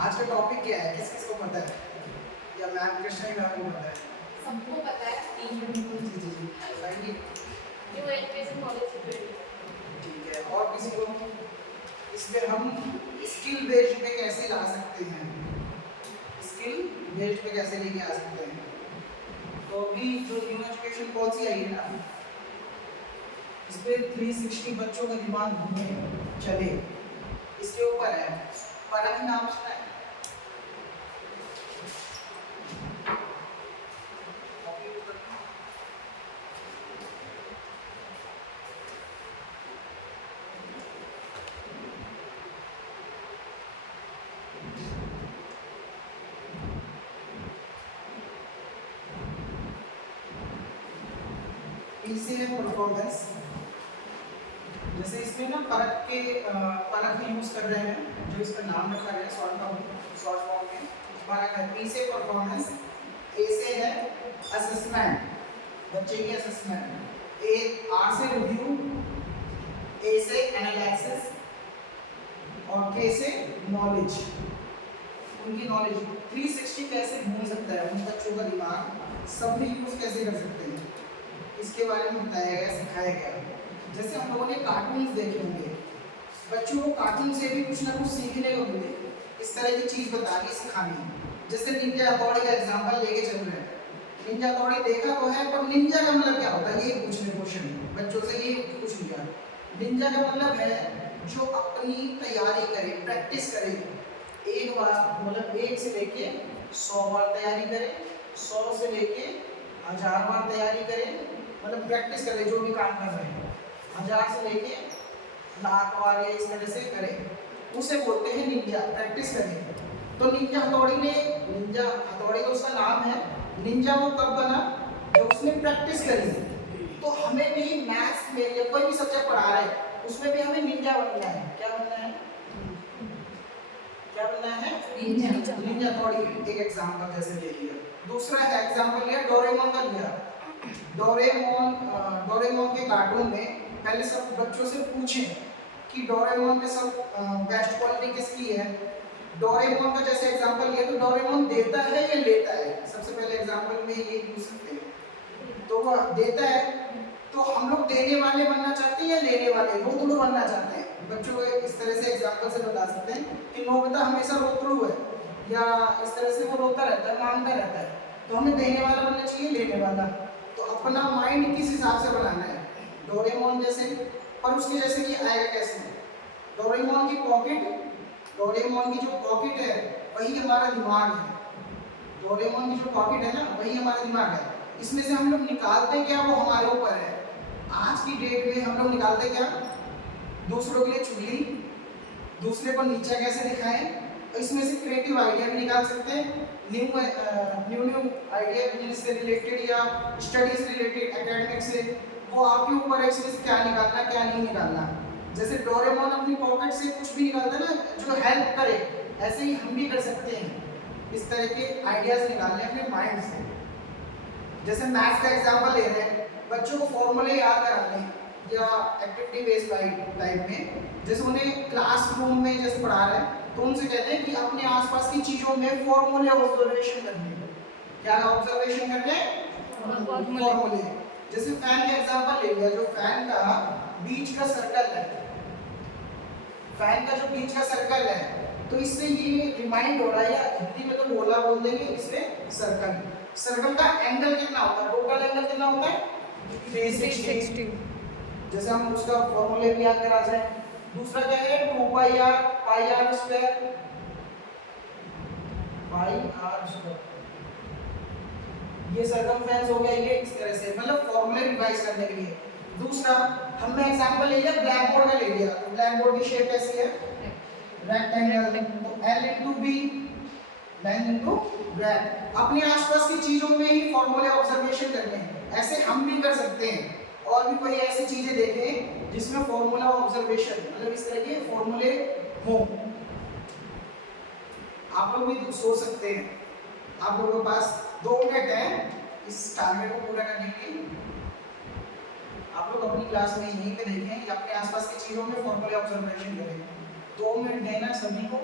आज का टॉपिक क्या है, किस किस को पता है? या मैम कृष्णा ही मैम को पता है? सबको पता है। जी जी जी बताइए। New education policy. ठीक है, और किसी को? इसमें हम स्किल बेस्ड पे कैसे ला सकते हैं, स्किल बेस्ड पे कैसे लेके आ सकते हैं? तो अभी जो न्यू एजुकेशन पॉलिसी आई है ना, इस पे 360 बच्चों का दिमाग घूमे चले, इसके ऊपर है। परख नाम सुना है? पीसीए परफॉर्मेंस, जैसे इसमें ना परख यूज कर रहे हैं, जो इसका नाम रखा गया शॉर्ट फॉर्म में परख है। पीसीए परफॉर्मेंस, ए से है असेसमेंट, बच्चे की असेसमेंट, ए आर से रिव्यू, ए से एनालिसिस और के से नॉलेज, उनकी नॉलेज 360 कैसे घूम सकता है उन बच्चों का दिमाग, सब भी यूज कैसे कर सकते हैं, इसके बारे में बताया गया, सिखाया गया। जैसे हम लोगों ने कार्टून्स देखे होंगे, बच्चों को कार्टून से भी कुछ ना कुछ सीखने को मिले, इस तरह की चीज़ बता के सिखानी। जैसे निंजा हथौड़ी का एग्जांपल लेके चल रहे हैं, निंजा हथौड़ी देखा तो है, पर निंजा का मतलब क्या होता है ये पूछने क्वेश्चन बच्चों से, ये पूछ लिया। निंजा का मतलब है जो अपनी तैयारी करे, प्रैक्टिस करे, एक बार मतलब 1 से लेके 100 बार तैयारी करे, 100 से लेके 1000 बार तैयारी करे, मतलब प्रैक्टिस करे जो भी काम कर रहे हैं, 1000 से लेके लाख बार इस तरह से करे, उसे बोलते हैं निंजा, प्रैक्टिस करें। तो निंजा हथौड़ी का उसका नाम है। निंजा वो कब बना, जब उसने प्रैक्टिस करी। तो हमें भी मैथ्स में या कोई भी सब्जेक्ट पढ़ा रहे हैं उसमें भी हमें निंजा बनना है। क्या बनना है? क्या बनना है? निंजा हथौड़ी। एक एग्जांपल जैसे ले लिया, दूसरा एग्जांपल लिया डोरेमोन का लिया। डोरेमोन के कार्टून में पहले सब बच्चों से पूछें कि डोरेमोन में सब बेस्ट क्वालिटी किसकी है। डोरेमोन का जैसे एग्जांपल लिया तो डोरेमोन देता है या लेता है, सबसे पहले एग्जांपल में ये पूछ सकते हैं। तो वो देता है, तो हम लोग देने वाले बनना चाहते हैं या लेने वाले, वो दोनों बनना चाहते हैं। बच्चों को इस तरह से एग्जांपल से बता सकते हैं कि नोबिता हमेशा रोतरू है, या इस तरह से वो रोता रहता है, मांगता रहता है, तो हमें देने वाला बनना चाहिए लेने वाला। तो अपना माइंड किस हिसाब से बनाना है, डोरेमोन जैसे। पर उसके जैसे कि आएगा कैसे? डोरेमोन की जो पॉकेट है वही हमारा दिमाग है। डोरेमोन की जो पॉकेट है ना वही हमारा दिमाग है। इसमें से हम लोग निकालते क्या वो हमारे ऊपर है। आज की डेट में हम लोग निकालते क्या? दूसरों के लिए चुगली, दूसरे को नीचा कैसे दिखाएं, इसमें से क्रिएटिव आइडिया भी निकाल सकते हैं। न्यू आइडिया बिजनेस से रिलेटेड या स्टडी से रिलेटेड, एकेडमिक से, वो आपके ऊपर है इसमें से क्या निकालना क्या नहीं निकालना। जैसे डोरेमोन अपनी पॉकेट से कुछ भी निकालता है ना जो हेल्प करे, ऐसे ही हम भी कर सकते हैं इस तरह के आइडियाज निकालने अपने माइंड से। जैसे मैथ्स का एग्जांपल ले रहे हैं, बच्चों को फॉर्मूले याद कराने या एक्टिविटी बेस्ड टाइप में, जैसे उन्हें क्लासरूम में जैसे पढ़ा रहे हैं तो उनसे कहते हैं कि अपने आसपास की चीजों में फॉर्मूले ऑब्जर्वेशन करने। क्या ऑब्जर्वेशन करने? फॉर्मूले। जैसे फैन का एग्जांपल ले लिया, जो फैन का बीच का सर्कल है, फैन का जो बीच का सर्कल है, तो इससे ये रिमाइंड हो रहा है, या हिंदी में तो गोला बोल देंगे, इसमें सर्कल का एंगल कितना होता है, टोटल एंगल कितना होता है? 360। जैसे हम उसका फॉर्मूले भी याद करा जाए। दूसरा क्या है? 2 पाई आर स्क्वायर, ये सर्कमफ्रेंस हो गया, ये इस तरह से, मतलब फॉर्मूले रिवाइज करने के लिए। दूसरा हमने एग्जांपल ले लिया ब्लैक बोर्ड का ले लिया, तो ब्लैक बोर्ड की शेप कैसी है? रेक्टेंगल। तो L into B, length into breadth. अपने आसपास की चीजों में ही फॉर्मूले ऑब्जर्वेशन करने हैं, ऐसे हम भी कर सकते हैं। और भी कोई ऐसी चीजें देखें जिसमें फॉर्मूला ऑब्जर्वेशन, मतलब इस तरह के फॉर्मूले हो, आप लोग भी सोच सकते हैं। आप लोगों के पास 2 मिनट है इस टारगेट को पूरा करने के लिए। आप लोग अपनी क्लास में यहीं पे देखें या अपने आसपास की चीजों में फॉर्मूले ऑब्जर्वेशन करें। 2 मिनट देना सभी को,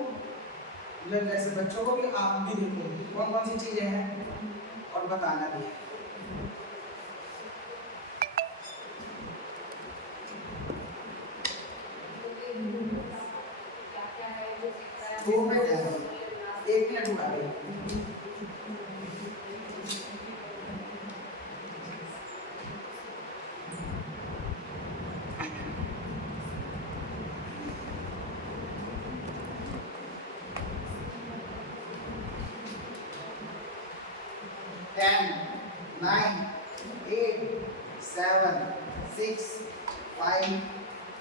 मतलब जैसे बच्चों को भी आप भी देखो कौन कौन सी चीजें हैं और बताना भी है। क्या क्या है जो सीखता है 2 मिनट है, 1 मिनट हुआ है। Ten, 9, 8, 7, 6, 5,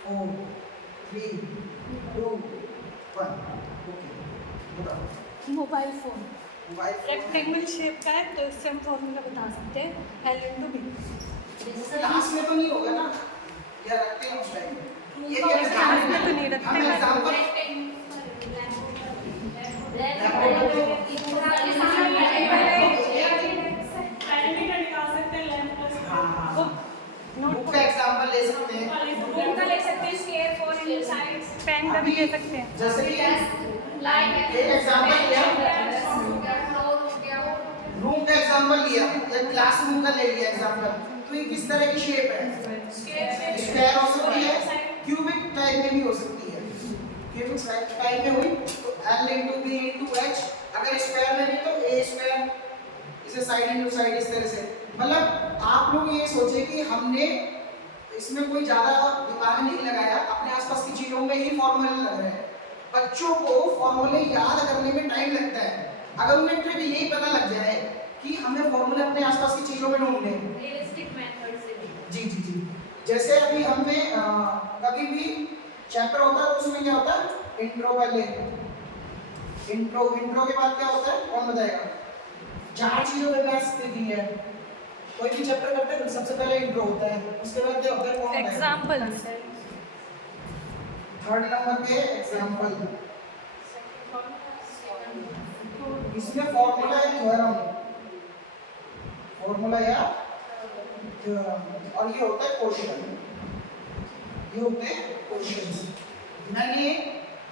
4, 3, 2, 1। Mobile phone mobile phone rectangle shape का है तो इससे हम फॉर्मूला बता सकते हैं एल इंटू बी। क्लास में तो नहीं होगा ना, या रखते हैं उस टाइम ये क्या क्लास में तो नहीं रखते हम हैं। एग्जांपल पैरामीटर निकाल सकते हैं लेंथ प्लस बुक का एग्जांपल ले सकते हैं। रूम का ले सकते हैं square four in sides pen का भी ले सकते हैं। जैसे कि एक एग्जांपल लिया, रूम का एग्जांपल लिया, एक क्लासरूम का ले लिया एग्जांपल, तो ये किस तरह की शेप है? स्क्वायर हो सकती है, क्यूबिक टाइप में भी हो सकती है। क्यूबिक टाइप में हुई तो L into B into H, अगर स्क्वायर में भी तो A स्क्वायर, इसे साइड इनटू साइड इस तरह से। मतलब आप लोग ये सोचे कि हमने इसमें कोई ज्यादा दिमाग नहीं लगाया, अपने आसपास की चीजों में ही फॉर्मूले लग रहे हैं। बच्चों को फॉर्मूले याद करने में टाइम लगता है, अगर उन्हें ट्रिक यही पता लग जाए कि हमें फॉर्मूले अपने आसपास की चीजों में ढूंढने हैं। रियलिस्टिक मेथड से भी जी जी जी, जैसे अभी हमने कभी भी चैप्टर होता है तो उसमें क्या होता है, इंट्रो पहले, इंट्रो के बाद क्या होता है कौन बताएगा? 4 चीजों पे मैथ्स दी है, कोई भी चैप्टर करते हैं तो सबसे पहले इंट्रो होता है, उसके बाद क्या होता है कौन बताएगा? एग्जांपल थर्ड नंबर पे एग्जांपल, इसमें फॉर्मूला या थ्योरम, फॉर्मूला या थ्योरम, और ये होता है क्वेश्चन, ये होते हैं क्वेश्चंस। मैंने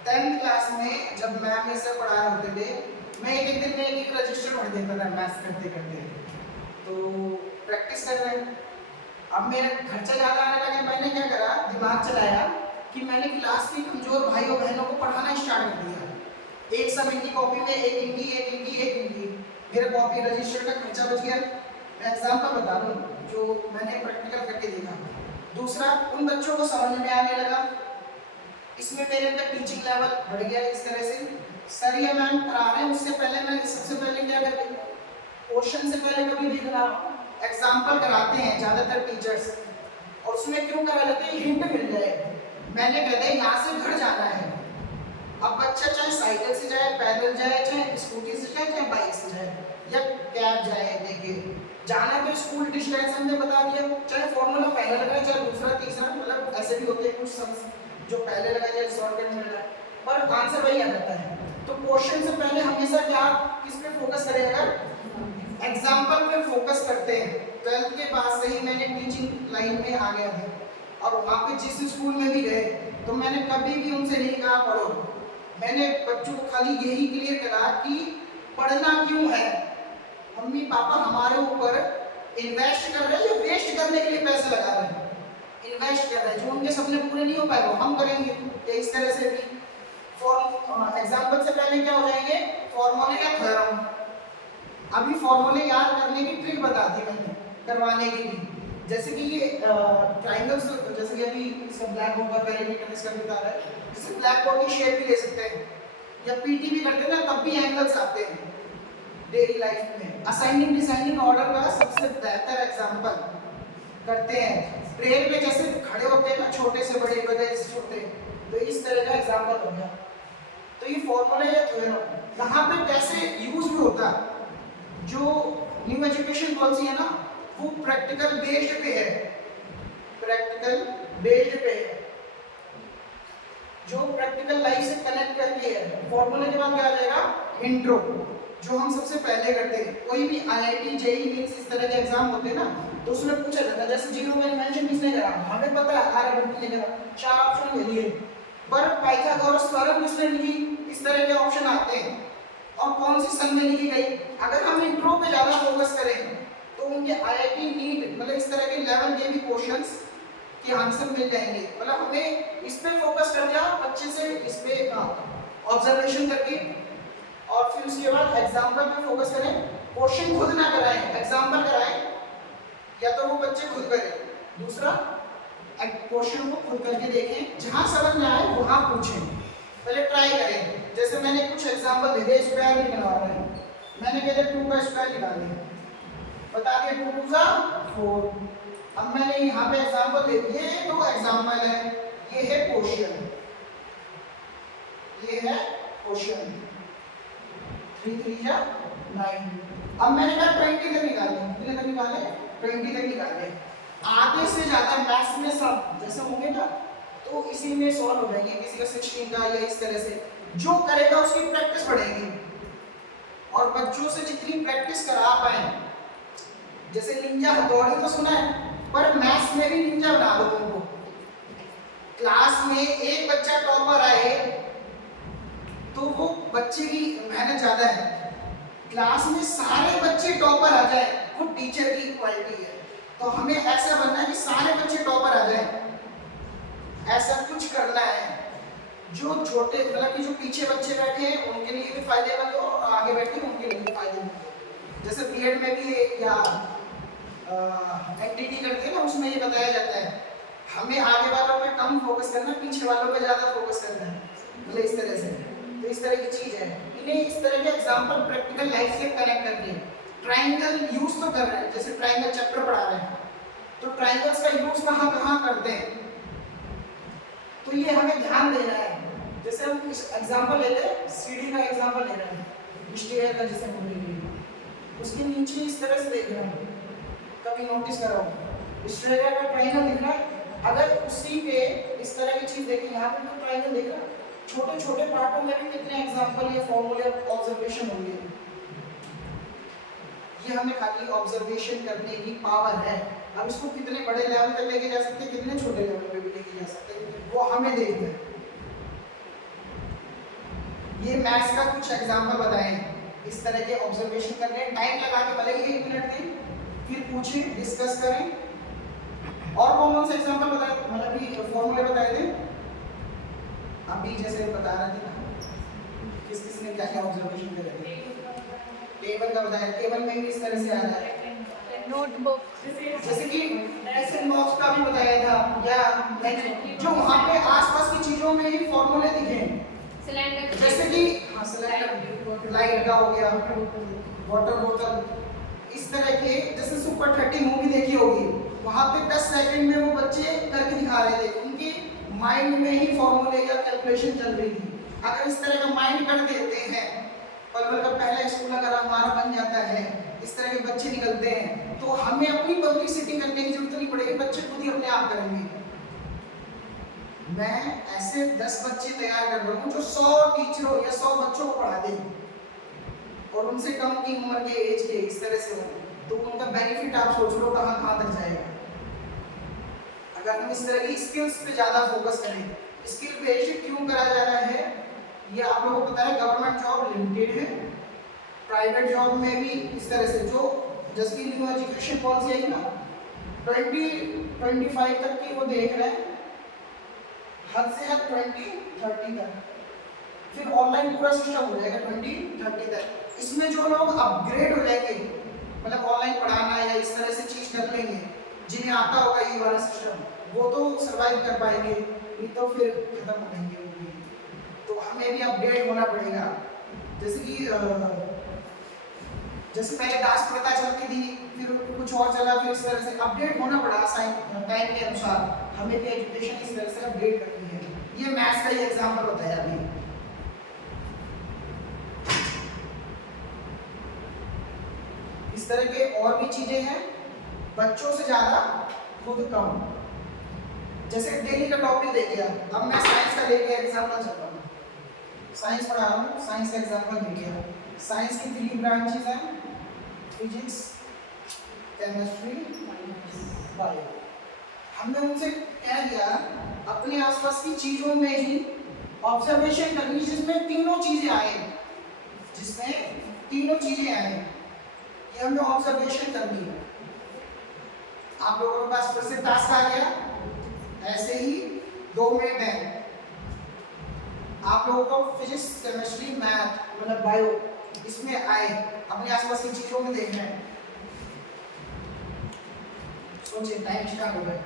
10th क्लास में जब मैम ये सब पढ़ा रहे होते थे, मैं एक दिन में एक रजिस्टर भर देता था मैथ्स करते करते, तो प्रैक्टिस कर रहे हैं। अब मेरा खर्चा ज़्यादा आने लगा, मैंने क्या करा, दिमाग चलाया कि मैंने क्लास के कमजोर भाइयों बहनों को पढ़ाना स्टार्ट कर दिया। एक समय की कॉपी में एक इनकी मेरा कॉपी रजिस्टर का खर्चा बच गया। मैं एग्जाम्पल बता रहा हूँ जो मैंने प्रैक्टिकल करके देखा। दूसरा, उन बच्चों को समझ में आने लगा, इसमें मेरे अंदर टीचिंग लेवल बढ़ गया। इस तरह से सर या मैम पढ़ा रहे हैं, उससे पहले मैं सबसे पहले क्या करती हूँ, क्वेश्चन से पहले कभी देख रहा हूँ, एग्जाम्पल कराते हैं ज़्यादातर टीचर्स, और उसमें क्यों करा लेते हैं, हिंट मिल जाए। मैंने कहते हैं यहाँ से घर जाना है, अब बच्चा चाहे साइकिल से जाए, पैदल जाए, चाहे स्कूटी से जाए, चाहे बाइक से जाए या कैब जाए, देखिए जाना तो स्कूल डिस्टेंस हमने बता दिया, चाहे फॉर्मूला पहले लगाए चाहे दूसरा तीसरा, मतलब ऐसे भी होते हैं कुछ सम्स जो पहले लगाए जाए शॉर्टकट में लगाए, पर आंसर वही आ जाता है। तो क्वेश्चन से पहले हमेशा क्या किस पे फोकस करेगा, एग्जाम्पल पे फोकस करते हैं। 12th के बाद से ही मैंने टीचिंग लाइन में आ गया था, और वहाँ पे जिस स्कूल में भी गए तो मैंने कभी भी उनसे नहीं कहा पढ़ो, मैंने बच्चों को खाली यही क्लियर करा कि पढ़ना क्यों है, मम्मी पापा हमारे ऊपर इन्वेस्ट कर रहे हैं या वेस्ट करने के लिए पैसे लगा रहे हैं, इन्वेस्ट कर रहे हैं, जो उनके सपने पूरे नहीं हो पाए वो हम करेंगे। तो इस तरह से भी एग्जाम्पल से पहले क्या हो जाएंगे, फॉर्मूले या थ्योरम। अभी फॉर्मूले याद करने की ट्रिक बता दी मैंने, करवाने की भी, जैसे कि ये ट्राइंगल्स, जैसे कि अभी इसका ब्लैक बोर्ड का पेरीमीटर इसका बता रहा है, जैसे ब्लैक बोर्ड की शेप भी ले सकते हैं, या पीटी भी करते हैं ना, तब भी एंगल्स आते हैं डेली लाइफ में। असाइनिंग डिजाइनिंग ऑर्डर का सबसे बेहतर एग्जांपल करते हैं, ट्रेन पे जैसे खड़े होते हैं ना, छोटे से बड़े, बड़े से छोटे, तो इस तरह का एग्जांपल हो गया। तो ये फॉर्मूला या थ्योरम कहाँ पे कैसे यूज भी होता, जो न्यू एजुकेशन पॉलिसी है ना, वो प्रैक्टिकल बेस्ड पे है, प्रैक्टिकल बेस्ड पे है, जो प्रैक्टिकल लाइफ से कनेक्ट करती है। फॉर्मूले के बाद क्या आ जाएगा, इंट्रो, जो हम सबसे पहले करते हैं। कोई भी आईआईटी, जेईई मेंस इस तरह के एग्जाम होते हैं ना, तो उसमें पूछा जाता है जैसे जीरो का इन्वेंशन किसने करा, हमें पता है आर्यभट्ट ने करा, 4 ऑप्शन ले लिए, पर पाइथागोरस थ्योरम किसने लिखी, इस तरह के ऑप्शन आते हैं। और कौन सी सन में लिखी गई, अगर हम इंट्रो पे ज़्यादा फोकस करें तो उनके आईआईटी नीट मतलब इस तरह के लेवल के भी क्वेश्चंस के आंसर मिल जाएंगे। मतलब हमें इस पे फोकस कर दिया अच्छे से, इस पे ऑब्जर्वेशन करके, और फिर उसके बाद एग्जाम्पल पे फोकस करें। क्वेश्चन खुद ना कराएं, एग्जाम्पल कराएं, या तो वो बच्चे खुद करें। दूसरा, क्वेश्चन को खुद करके देखें, जहाँ समझ में आए वहाँ पूछें, पहले ट्राई करें। जैसे मैंने कुछ एग्जाम्पल दे दिए, स्क्वायर निकलवा रहे हैं, मैंने कह दिया 2 का स्क्वायर निकालें, बता दिया 2 2 4। अब मैंने यहाँ पे एग्जाम्पल दे दिए, तो एग्जाम्पल है, ये है क्वेश्चन, ये है क्वेश्चन, 3 3 या 9। अब मैंने कहा 20 तक निकाले, कितने तक निकाले, 20 तक निकाले। आधे से ज्यादा मैथ्स में सब जैसे होंगे ना, तो इसी में सॉल्व हो जाएंगे, किसी का 16 का या इस तरह से। जो करेगा उसकी प्रैक्टिस बढ़ेगी, और बच्चों से जितनी प्रैक्टिस करा पाए, जैसे निंजा हथौड़ी तो सुना है, पर मैथ्स में भी निंजा बना दो उनको। क्लास में एक बच्चा टॉपर आए तो वो बच्चे की मेहनत ज्यादा है, क्लास में सारे बच्चे टॉपर आ जाए, वो टीचर की क्वालिटी है। तो हमें ऐसा बनना है कि सारे बच्चे टॉपर आ जाए, ऐसा कुछ करना है। जो छोटे मतलब कि जो पीछे बच्चे बैठे हैं उनके लिए भी फायदेमंद हो, और आगे बैठे हैं उनके लिए भी फायदेमंद हो। जैसे बीएड में भी या एक्टिविटी करते हैं ना, उसमें ये बताया जाता है हमें आगे वालों पे कम फोकस करना, पीछे वालों पे ज्यादा फोकस करना है, मतलब इस तरह से। तो इस तरह की चीज है, इन्हें इस तरह के एग्जांपल प्रैक्टिकल लाइफ से कनेक्ट करके। ट्रायंगल यूज तो कर रहे हैं, जैसे ट्रायंगल चैप्टर पढ़ा रहे हैं, तो ट्रायंगल्स का यूज कहाँ कहाँ करते हैं, तो ये हमें ध्यान देना है। जैसे हम एग्जांपल लेते हैं, सीढ़ी का एग्जांपल ले रहे हैं, स्टेयर का जैसे हम लेंगे, उसके नीचे इस तरह से देख रहे हैं, कभी नोटिस करो स्टेयर का ट्रायंगल दिख रहा है, अगर उसी पे इस तरह की चीज देखी, यहाँ पे तो ट्रायंगल दिख रहा है, छोटे छोटे पार्टों में भी कितने एग्जांपल या फॉर्मूले ऑब्जर्वेशन होंगे। ये हमें खाली ऑब्जर्वेशन करने की पावर है। अब इसको कितने बड़े लेवल तक लेके जा सकते हैं, कितने छोटे लेवल पे भी लेके जा सकते हैं, वो हमें देखना है। ये मैथ्स का कुछ एग्जांपल बताएं, इस तरह के ऑब्जर्वेशन करने हैं, टाइम लगा के भले ही 1 मिनट दें, फिर पूछें, डिस्कस करें। और कौन से एग्जांपल बताए, मतलब कि फॉर्मूले बताए थे अभी, जैसे बता रहे थे ना, किस किस ने क्या क्या ऑब्जर्वेशन करे थे। टेबल का बताया, टेबल में भी इस तरह से आ रहा है, नोटबुक, जैसे कि एसिड बॉक्स का भी बताया था, या जो वहाँ पे आसपास की चीजों में ही फॉर्मूले दिखे, सिलेंडर, जैसे कि सिलेंडर, लाइट का हो गया, वाटर बोतल, इस तरह के। जैसे सुपर 30 मूवी देखी होगी, वहाँ पे 10 सेकंड में वो बच्चे करके दिखा रहे थे, उनके माइंड में ही फॉर्मूले या कैलकुलेशन चल रही थी। अगर इस तरह का माइंड कर देते हैं, पल का पहला स्कूल अगर हमारा बन जाता है, इस तरह के बच्चे निकलते हैं, तो हमें अपनी पब्लिसिटी करने की जरूरत नहीं पड़ेगी, बच्चे खुद ही अपने आप करेंगे। मैं ऐसे 10 बच्चे तैयार कर रहा हूँ जो 100 टीचरों या 100 बच्चों को पढ़ा दें, और उनसे कम की उम्र के एज के इस तरह से हो, तो उनका बेनिफिट आप सोच लो कहाँ कहाँ तक जाएगा। अगर हम इस तरह की स्किल्स पे ज़्यादा फोकस करें, स्किल बेस्ड क्यों करा जा रहा है, ये आप लोगों को पता है। गवर्नमेंट जॉब लिमिटेड है, प्राइवेट जॉब में भी इस तरह से, जो जैसे कि न्यू एजुकेशन पॉलिसी है ना, 2025 तक की वो देख रहे हैं, हद से हद 2030 तक, फिर ऑनलाइन पूरा सिस्टम हो जाएगा 2030 तक। इसमें जो लोग अपग्रेड हो जाएंगे, मतलब ऑनलाइन पढ़ाना या इस तरह से चीज कर लेंगे, जिन्हें आता होगा ये वाला सिस्टम, वो तो सर्वाइव कर पाएंगे, नहीं तो फिर खत्म हो जाएंगे। तो हमें भी अपडेट होना पड़ेगा। जैसे कि जैसे पहले दास प्रथा चलती थी, फिर कुछ और चला, फिर इस तरह से अपडेट होना पड़ा टाइम के अनुसार। हमें भी एजुकेशन इस तरह से अपडेट करनी है। ये मैथ्स का ही एग्जांपल होता है। अभी इस तरह के और भी चीजें हैं, बच्चों से ज्यादा खुद कम। जैसे डेली का टॉपिक दे दिया, अब मैं साइंस का लेके एग्जांपल चल रहा हूँ, साइंस पढ़ा रहा हूँ, साइंस का एग्जांपल दे दिया। साइंस की 3 ब्रांचेस हैं, फिजिक्स, केमिस्ट्री, बायो। हमने उनसे कह दिया अपने आसपास की चीजों में ही ऑब्जर्वेशन करनी जिसमें तीनों चीजें आए, ये हमें ऑब्जर्वेशन करनी है। आप लोगों के पास फिर से टास्क आ गया, ऐसे ही 2 मिनट है। आप लोगों को फिजिक्स, केमिस्ट्री, मैथ मतलब बायो इसमें आए, अपने आसपास की चीजों में देखना है। सोचिए, टाइम स्टार्ट हो गया।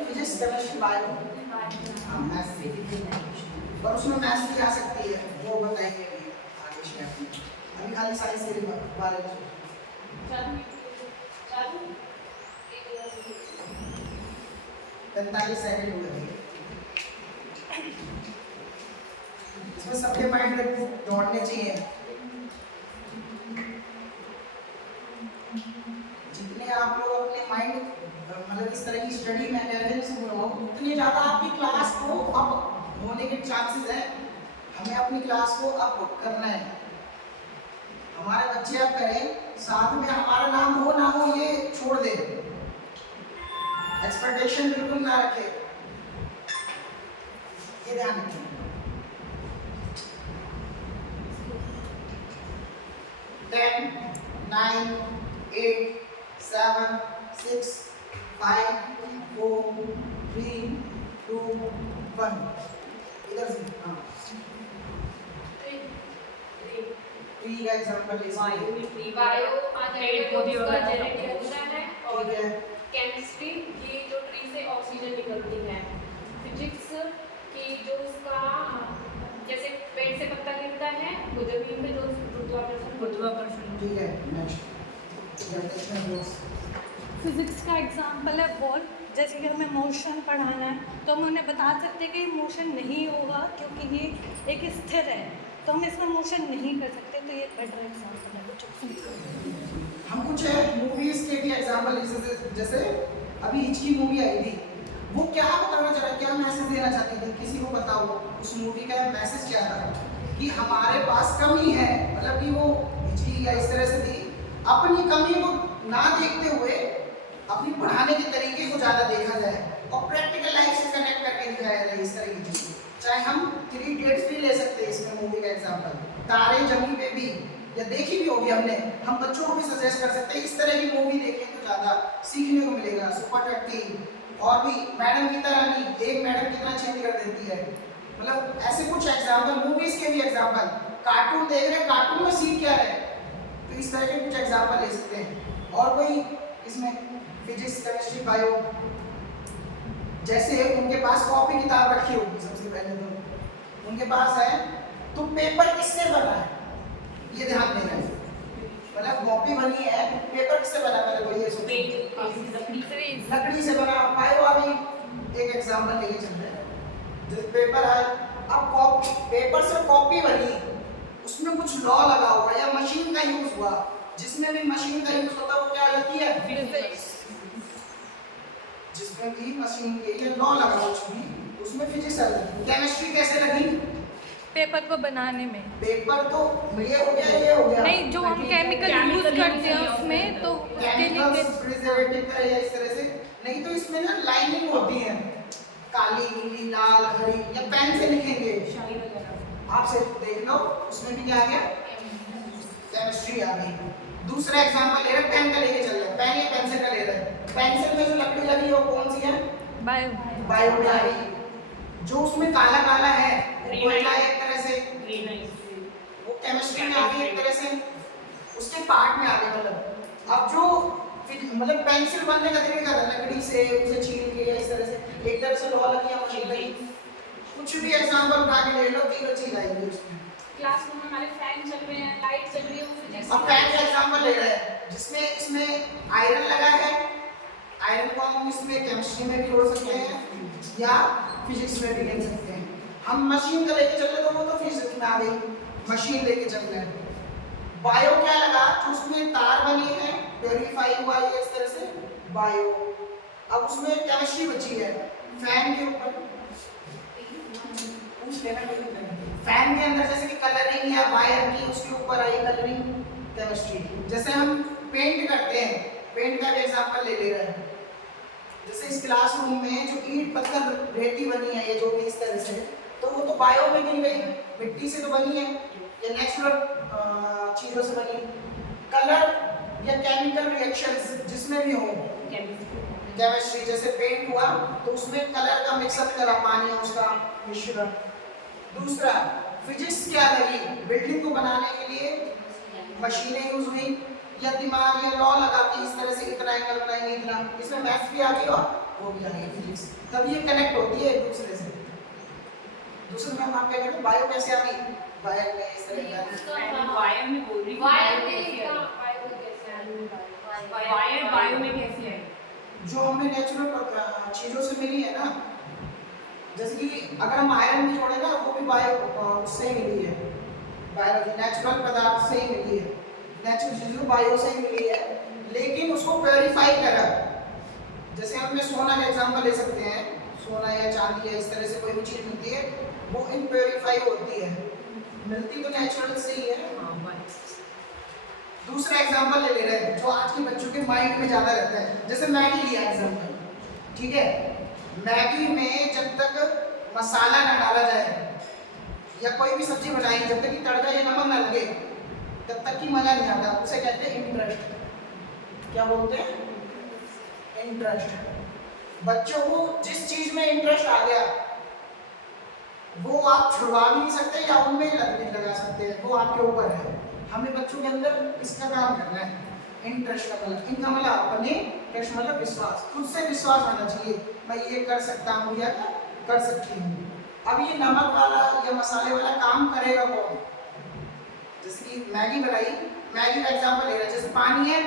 फिजिक्स, केमिस्ट्री, बायो, हाँ मैथ्स, और उसमें मैथ्स भी आ सकती है, वो बताएंगे अभी आगे स्टेप में। अभी खाली साइंस के बारे में 45 सेकंड हो गए। इसमें सबके माइंड में दौड़ने चाहिए। जितने आप लोग अपने माइंड मतलब इस तरह की स्टडी मैकेनिज्म से हो, उतने ज़्यादा आपकी क्लास को अप होने के चांसेस हैं। हमें अपनी क्लास को अप करना है। हमारे बच्चे अब करें, साथ में हमारा नाम हो ना हो ये छोड़ दे, एक्सपेक्टेशन बिल्कुल ना रखे, ये ध्यान रखें। Ten, 9, 8, 7, 6, 5, 4, 3, 2, 1। इधर से हाँ, 3 का एग्जांपल ले सकते हैं। बायो आ जाएगा, उसका जेनेटिक होता है, और ठीक है। केमिस्ट्री की जो ट्री से ऑक्सीजन निकलती है, फिजिक्स की जो उसका जैसे पेड़ से पत्ता गिरता है वो जमीन पे जो गुरुत्वाकर्षण ठीक है, नेक्स्ट फिजिक्स का एग्जाम्पल है बॉल। जैसे कि हमें मोशन पढ़ाना है तो हम उन्हें बता सकते हैं कि मोशन नहीं होगा क्योंकि ये एक स्थिर है, तो हम इसमें मोशन नहीं कर सकते। तो ये बेटर एग्जाम्पल है। हम कुछ मूवीज के भी एग्जांपल जैसे अभी हिचकी मूवी आई थी, वो क्या बताना चाह रहा, क्या मैसेज देना चाहती थी, किसी को पता हो उस मूवी का मैसेज क्या था? कि हमारे पास कमी है, मतलब कि वो हिचकी या इस तरह से थी, अपनी कमी को ना देखते हुए अपनी पढ़ाने के तरीके को ज़्यादा देखा जाए और प्रैक्टिकल लाइफ से कनेक्ट करके दिखाया जाए इस तरह की चीज़ें। चाहे हम 3 डेट्स भी ले सकते हैं इसमें मूवी का एग्जांपल, तारे जमीन पे भी, या देखी भी होगी हमने, हम बच्चों को भी सजेस्ट कर सकते हैं इस तरह की मूवी देखें तो ज़्यादा सीखने को मिलेगा। सुपर 13 और भी मैडम गीता रानी, एक मैडम कितना चेंज कर देती है, मतलब ऐसे कुछ एग्जांपल, मूवीज के भी एग्जांपल। कार्टून देख रहे हैं, कार्टून में सीख क्या है, तो इस तरह के कुछ एग्जांपल ले सकते हैं। और कोई इसमें फिजिक्स, केमिस्ट्री, बायो, जैसे उनके पास कॉपी किताब रखी होगी, सबसे पहले तो उनके पास है, तो पेपर किससे बना है ये ध्यान देना है। मतलब कॉपी बनी है, पेपर किससे बना, पहले तो ये सोचो, लकड़ी से बना। बायो अभी एक एग्जांपल लेके चल रहे हैं, जैसे पेपर है, अब पेपर से कॉपी बनी, उसमें कुछ लॉ लगा हुआ या मशीन का यूज हुआ, जिसमें भी मशीन का यूज होता है वो क्या होती है, फिजिक्स। जिसमें भी मशीन के लिए लॉ लगा कुछ भी, उसमें फिजिक्स आ जाती है। केमिस्ट्री कैसे लगी, पेपर को बनाने में। पेपर तो ये हो गया, ये हो गया नहीं, जो हम केमिकल यूज करते हैं उसमें, तो उसके लिए प्रिजर्वेटिव का या इस तरह से नहीं, तो इसमें ना लाइनिंग होती है, काली, नीली, लाल, हरी, या पेन से लिखेंगे, आप से देख लो, उसमें भी क्या आ गया, केमिस्ट्री आ गई। दूसरा एग्जांपल ले रहे हैं, पेन का लेके चल रहे हैं, पेन या पेंसिल का ले रहे हैं। पेंसिल में जो लकड़ी लगी है वो कौन सी है, बायो। बायो में आ गई। जो उसमें काला काला है वो क्या है, एक तरह से वो केमिस्ट्री में आ गई एक तरह से, उसके पार्ट में आ गया। मतलब अब जो मतलब पेंसिल बनने का तरीका है, लकड़ी से उसे छील के या इस तरह से, एक तरह से लोहा लगी या मशीन लगी, कुछ भी एग्जांपल उठा के ले लो, तीनों चीज आएगी उसमें। क्लासरूम में हमारे फैन चल रहे हैं, लाइट चल रही है, वो फिजिक्स। अब फैन का एग्जांपल ले रहे हैं, जिसमें इसमें आयरन लगा है, आयरन को हम इसमें केमिस्ट्री में भी जोड़ सकते हैं या फिजिक्स में भी ले सकते हैं। हम मशीन का लेके चल रहे तो वो तो फिजिक्स में आ गई, मशीन लेके चल रहे हैं। बायो क्या लगा, जो उसमें तार बनी है, प्योरीफाई हुआ है इस तरह से, बायो। अब उसमें केमिस्ट्री बची है, फैन के ऊपर पूछ लेना कोई नहीं। फैन के अंदर जैसे कि कलरिंग या वायर की, उसके ऊपर आई कलरिंग केमिस्ट्री। जैसे हम पेंट करते हैं, पेंट का भी एग्जांपल ले रहे हैं। जैसे इस क्लासरूम में जो ईंट पत्थर रेती बनी है, ये जो भी इस तरह से, तो वो तो बायो में गिर गई, मिट्टी से तो बनी है, ये नेचुरल चीजों से बनी। कलर या केमिकल रिएक्शंस जिसमें भी हो, केमिस्ट्री जैसे पेंट हुआ तो उसमें कलर का मिक्सअप करा, पानी उसका मिश्रण। दूसरा फिजिक्स क्या लगी, बिल्डिंग को बनाने के लिए मशीनें यूज हुई, या दिमाग या लॉ लगा के इस तरह से इतना एंगल बनाएंगे इतना, इसमें मैथ्स भी आ गई और वो भी आ गई फिजिक्स, तब ये कनेक्ट होती है एक दूसरे से। दूसरा मैम आप क्या कह रहे हो, बायो कैसे आ गई, वायर में इस तरह का वायर में बोल रही वायर बायो में कैसे आई? जो हमें नेचुरल चीजों से मिली है ना, जैसे कि अगर हम आयरन भी जोड़े ना, वो भी बायो उससे ही मिली है, बायोलॉजी नेचुरल पदार्थ से ही मिली है, नेचुरल चीज़ों बायो से ही मिली है, लेकिन उसको प्योरीफाई करा। जैसे हम सोना का एग्जांपल ले सकते हैं, सोना या चांदी या इस तरह से कोई भी चीज़ मिलती है, वो इम्प्योरीफाई होती है, मिलती तो नेचुरल से ही है। दूसरा एग्जांपल ले रहे हैं जो आज के बच्चों के माइंड में ज़्यादा रहता है, जैसे मैगी लिया एग्जांपल, ठीक है। मैगी में जब तक मसाला ना डाला जाए या कोई भी सब्जी बनाई, जब तक कि तड़का या नमक ना लगे, तब तक की मजा नहीं आता, उसे कहते हैं इंटरेस्ट। क्या बोलते हैं, इंटरेस्ट। बच्चों को जिस चीज में इंटरेस्ट आ गया वो आप छुड़वा भी नहीं सकते या उनमें लगा सकते हैं, वो आपके ऊपर है। हमें बच्चों के अंदर इसका काम करना है, इंटरेस्ट का मतलब, इनका मतलब अपने इंटरेस्ट मतलब विश्वास, खुद से विश्वास आना चाहिए, मैं ये कर सकता हूँ या कर सकती हूँ। अब ये नमक वाला या मसाले वाला काम करेगा कौन, जैसे कि मैगी बनाई, मैगी का एग्जांपल ले रहे हैं, जैसे पानी है,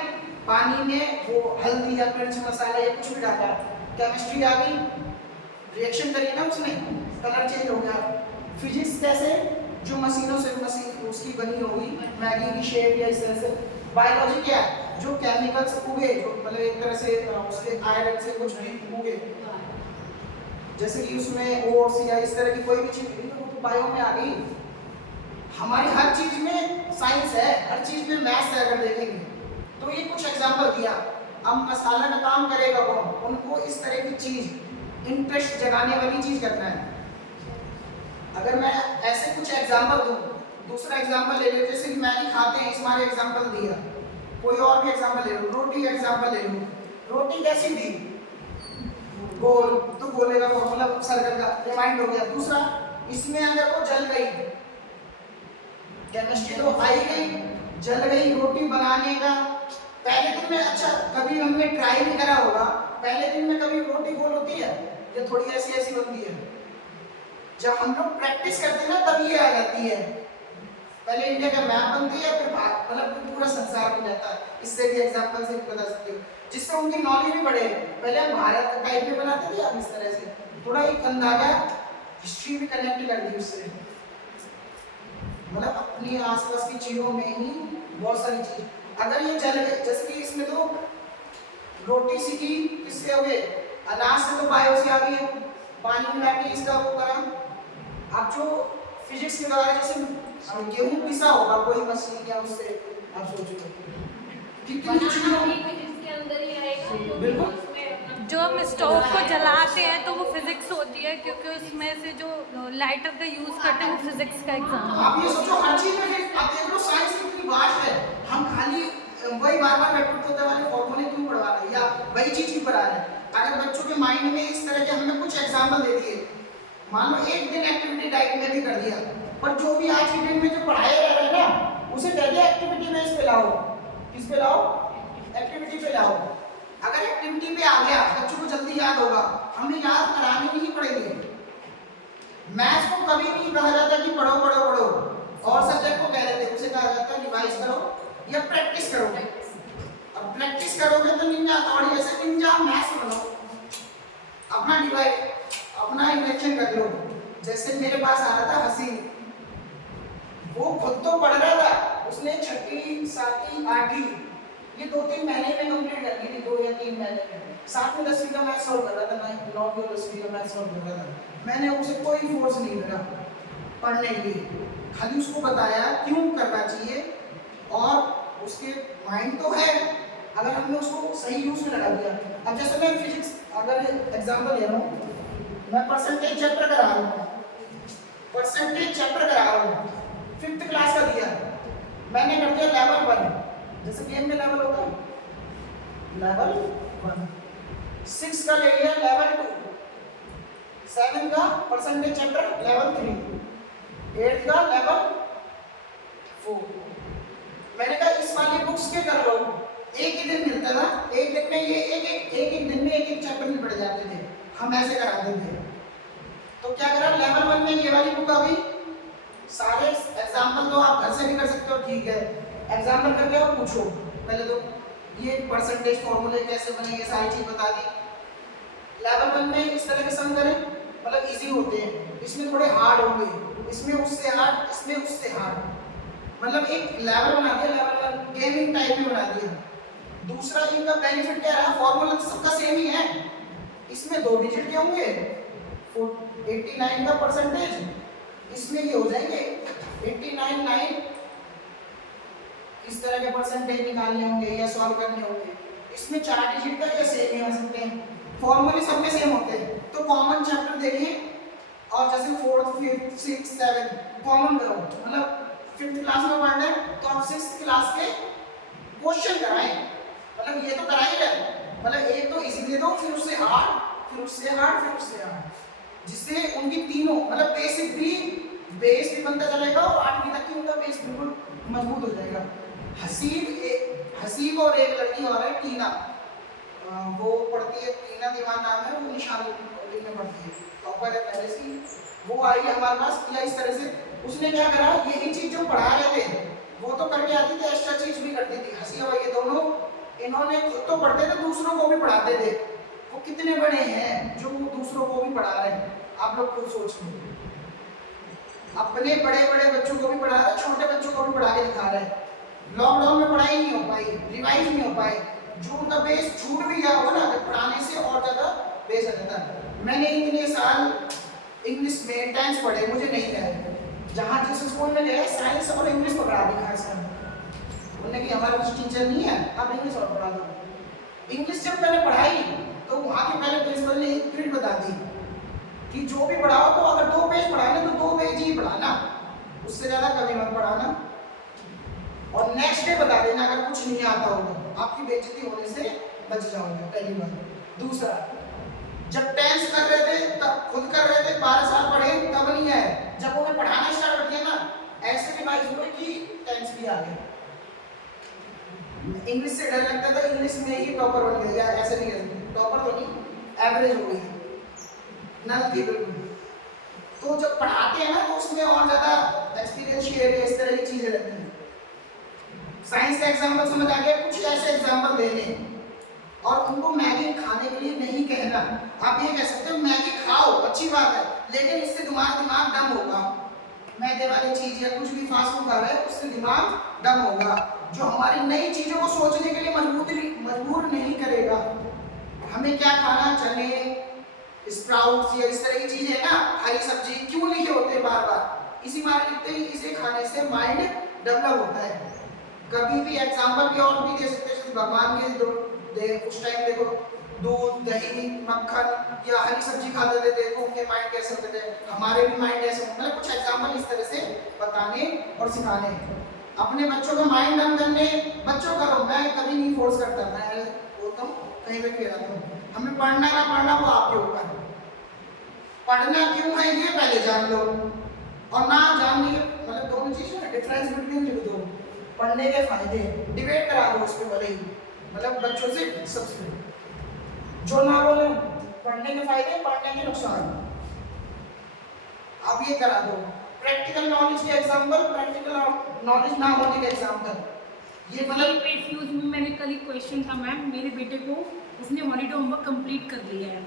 पानी में वो हल्दी या मिर्च मसाला या कुछ भी डाला, केमिस्ट्री आ गई, रिएक्शन करी ना उसने, कलर चेंज हो गया। फिजिक्स कैसे, जो मशीनों से मशीन उसकी बनी होगी, मैगी की शेप या इस तरह से। बायोलॉजी क्या है, जो केमिकल्स उगे, जो मतलब एक तरह से उसके आयरन से कुछ भी उगे, जैसे कि उसमें ओट्स या इस तरह की कोई भी चीज मिली, तो वो तो बायो में आ गई। हमारी हर चीज में साइंस है, हर चीज में मैथ्स है, अगर देखेंगे तो ये कुछ एग्जांपल दिया। अब मसाला का काम करेगा कौन, उनको इस तरह की चीज इंटरेस्ट जगाने वाली चीज करना है। अगर मैं ऐसे कुछ एग्जांपल दूं, दूसरा एग्जांपल ले लो, जैसे कि मैगी खाते हैं, इस मारे एग्जांपल दिया, कोई और भी एग्जांपल ले लो, रोटी का एग्जांपल ले लो, रोटी कैसी थी, गोल, तो गोले का फॉर्मूला सर्कल का रिमाइंड हो गया। दूसरा, इसमें अगर वो जल गई, केमिस्ट्री तो आई गई, जल गई, रोटी बनाने का पहले दिन में, अच्छा कभी हमने ट्राई नहीं करा होगा, पहले दिन में कभी रोटी गोल होती है या थोड़ी ऐसी ऐसी बनती है, जब हम लोग प्रैक्टिस करते हैं ना तब ये आ जाती है। पहले इंडिया का मैप बनती है, फिर मतलब पूरा संसार बन जाता है। इससे भी एग्जांपल से बता सकते हो, जिससे उनकी नॉलेज भी बढ़े। पहले हम भारत का टाइप में बनाते थे, अब इस तरह से थोड़ा एक अंदाजा हिस्ट्री भी कनेक्ट कर दी उससे, मतलब अपनी आसपास की चीजों में ही बहुत सारी चीज। अगर ये जल गए, जैसे कि इसमें तो रोटी सीखी किससे हो गए, अनाज से तो बायो से आ गई है, पानी मिला के इसका वो करा। आप जो फिजिक्स के द्वारा जैसे गेहूं पिसा होगा कोई मशीन या उससे, आप सोचो कितनी फिजिक्स के अंदर ही आएगा, बिल्कुल। जो हम स्टोव को जलाते हैं तो वो फिजिक्स होती है, क्योंकि उसमें से जो लाइटर का यूज करते हैं वो फिजिक्स का एग्जाम। आप ये सोचो हर चीज में, फिर आप देख लो साइंस कितनी वास्ट है, हम खाली वही बार बार रिपीट होते वाले फॉर्मूले क्यों पढ़वा रहे हैं या वही चीज क्यों पढ़ा रहे हैं। अगर बच्चों के माइंड में इस तरह के हमने कुछ एग्जांपल दे दिए, मान लो एक दिन एक्टिविटी डाइट में भी कर दिया, पर जो भी आज के दिन में जो पढ़ाया जा रहा है ना, उसे कह दिया एक्टिविटी बेस पे लाओ, किस पे लाओ, एक्टिविटी पे लाओ। अगर एक्टिविटी पे आ गया, बच्चों को जल्दी याद होगा, हमें याद कराने नहीं पड़ेंगे। मैथ्स को कभी नहीं कहा जाता कि पढ़ो पढ़ो पढ़ो, और सब्जेक्ट को कह देते, उसे कहा जाता है रिवाइज करो या प्रैक्टिस करो। अब प्रैक्टिस करोगे तो निंजा अथॉरिटी, जैसे निंजा मैथ्स बनाओ, अपना डिवाइड, अपना इन्वेंशन कर लो। जैसे मेरे पास आ रहा था हसीन, वो खुद तो पढ़ रहा था, उसने 6वीं 7वीं 8वीं ये 2-3 महीने में कंप्लीट कर ली थी, 2 या 3 महीने में। साथ में 10वीं का मैथ सॉल्व कर रहा था, 9वीं और 10वीं का मैथ सॉल्व कर रहा था। मैंने उसे कोई फोर्स नहीं करा पढ़ने के लिए, खाली उसको बताया क्यों करना चाहिए, और उसके माइंड तो है अगर हमने उसको सही यूज में लगा दिया। अब जैसे मैं फिजिक्स अगर एग्जांपल ले रहा हूँ, मैं परसेंटेज चैप्टर करा रहा हूँ, परसेंटेज चैप्टर करा रहा हूँ, 5th क्लास का दिया, मैंने कर दिया लेवल 1, जैसे गेम में लेवल होता है लेवल 1, 6 का ले लिया लेवल 2, 7 का परसेंटेज चैप्टर लेवल 3, 8 का लेवल 4। मैंने कहा इस वाली बुक्स के कर लो, एक ही दिन मिलता था, एक दिन में ये एक दिन में एक चैप्टर में पढ़ जाते थे, हम ऐसे कराते थे। तो क्या करा, लेवल 1 में ये वाली बुक आ गई, सारे एग्जाम्पल तो आप घर से भी कर सकते हो, ठीक है, एग्जाम्पल करके आप पूछो, पहले तो ये परसेंटेज फॉर्मूले कैसे बने ये सारी चीज बता दी। लेवल 1 में इस तरह के सम करें, मतलब इजी होते हैं, इसमें थोड़े हार्ड होंगे, इसमें उससे हार्ड, इसमें उससे हार्ड, मतलब एक लेवल बना दिया, लेवल 1 गेमिंग टाइप में बना दिया। दूसरा इनका बेनिफिट क्या रहा, फॉर्मूला तो सबका सेम ही है, इसमें 2 डिजिट के होंगे, 89 का परसेंटेज, इसमें ये हो जाएंगे 89 इस तरह के परसेंटेज निकालने होंगे या सॉल्व करने होंगे, इसमें 4 डिजिट का या सेम ही हो सकते हैं, फॉर्मूले सब में सेम होते हैं। तो कॉमन चैप्टर देखें और जैसे 4th 5th 6th 7th common करो, मतलब 5th क्लास में पढ़ना है तो आप 6th क्लास के क्वेश्चन कराएं, मतलब ये तो करा ही रहे, मतलब एक तो इजी दे दो, फिर उससे हार्ड, फिर उससे हार्ड, फिर उससे हार्ड, जिससे उनकी तीनों मतलब बेसिक भी बेस भी बनता चलेगा और 8वीं तक की उनका बेस बिल्कुल मजबूत हो जाएगा। हसीब और एक लड़की और है टीना, वो पढ़ती है, टीना दीवान नाम है, वो निशान में पढ़ती है, टॉपर है पहले से, वो आई हमारे पास किया इस तरह से, उसने क्या करा, यही चीज जो पढ़ा रहे थे वो तो करके आती थी, एक्स्ट्रा चीज भी करती थी। हसीब और ये दोनों इन्होंने खुद तो पढ़ते थे, दूसरों को भी पढ़ाते थे। वो कितने बड़े हैं जो दूसरों को भी पढ़ा रहे हैं, आप लोग खुद सोचिए, अपने बड़े बड़े बच्चों को भी पढ़ा रहे हैं, छोटे बच्चों को भी पढ़ा के दिखा रहे हैं। लॉकडाउन में पढ़ाई नहीं हो पाई, रिवाइज नहीं हो पाए, जो उनका बेस छूट भी गया होगा ना, अगर पढ़ाने से और ज्यादा बेस आ जाता। मैंने इतने साल इंग्लिश में 10th पढ़े, मुझे नहीं गए, जहाँ जिस स्कूल में गए साइंस और इंग्लिश पढ़ा दी खासकर, उन्होंने कि हमारे कुछ टीचर नहीं है, आप इंग्लिश और पढ़ा दो। इंग्लिश जब मैंने पढ़ाई तो वहाँ के पहले प्रिंसिपल ने एक ट्रिक बता दी कि जो भी पढ़ाओ तो अगर 2 पेज पढ़ाना तो 2 पेज ही पढ़ाना, उससे ज़्यादा कभी मत पढ़ाना, और नेक्स्ट डे बता देना अगर कुछ नहीं आता होगा, आपकी बेइज्जती होने से बच जाओगे, पहली बात। दूसरा, जब 10th कर रहे थे तब खुद कर रहे थे, 12 साल पढ़े तब नहीं आए, जब उन्हें पढ़ाना स्टार्ट कर दिया ना, ऐसे रिवाइज हुए कि 10th भी आ गए। इंग्लिश से डर लगता था, इंग्लिश में ही टॉपर बन गया, या ऐसे नहीं कह सकते, टॉपर तो नहीं, एवरेज हो गई, नल की बिल्कुल। तो जब पढ़ाते हैं ना तो उसमें और ज़्यादा एक्सपीरियंस शेयर इस तरह की चीज़ें रहती हैं। साइंस का एग्जाम्पल समझ आ गया, कुछ ऐसे एग्जाम्पल देने, और उनको मैगी खाने के लिए नहीं कहना। आप ये कह सकते हो मैगी खाओ, अच्छी बात है, लेकिन इससे दिमाग डम होगा, मैदे वाली चीज़ या कुछ भी फास्ट फूड खा रहे हैं उससे दिमाग डम होगा, जो हमारी नई चीज़ों को सोचने के लिए मजबूर नहीं करेगा। हमें क्या खाना, चने, स्प्राउट्स या इस तरह की चीज़ें ना, हरी सब्जी क्यों लिखे होते हैं बार बार, इसी मारे लिखते हैं, इसे खाने से माइंड डेवलप होता है। कभी भी एग्जाम्पल भी और भी दे सकते हैं, भगवान के उस टाइम देखो दूध, दही, मक्खन या हरी सब्जी खाते थे, देखो उनके माइंड कैसे होते थे, हमारे भी माइंड ऐसे, मतलब कुछ एग्जाम्पल इस तरह से बताने और सिखाने। अपने बच्चों का माइंड डम करने, बच्चों करो, मैं कभी नहीं फोर्स करता, मैं बोलता हूँ कहीं पे भी रहता हूँ, हमें पढ़ना ना पढ़ना वो आपके ऊपर है, पढ़ना क्यों है ये पहले जान लो, और ना जानने के मतलब दोनों चीज़ में डिफरेंस बिटवीन लिख दो, पढ़ने के फायदे डिबेट करा दो उस पर भले ही, मतलब बच्चों से सबसे जो ना बोले पढ़ने के फायदे, पढ़ने के नुकसान, आप ये करा दो। प्रैक्टिकल नॉलेज के एग्जांपल, प्रैक्टिकल नॉलेज ना होने के एग्जांपल, ये मतलब फ्यूज में मैंने कल एक क्वेश्चन था मैम, मेरे बेटे को उसने हॉलीडे होमवर्क कंप्लीट कर लिया है,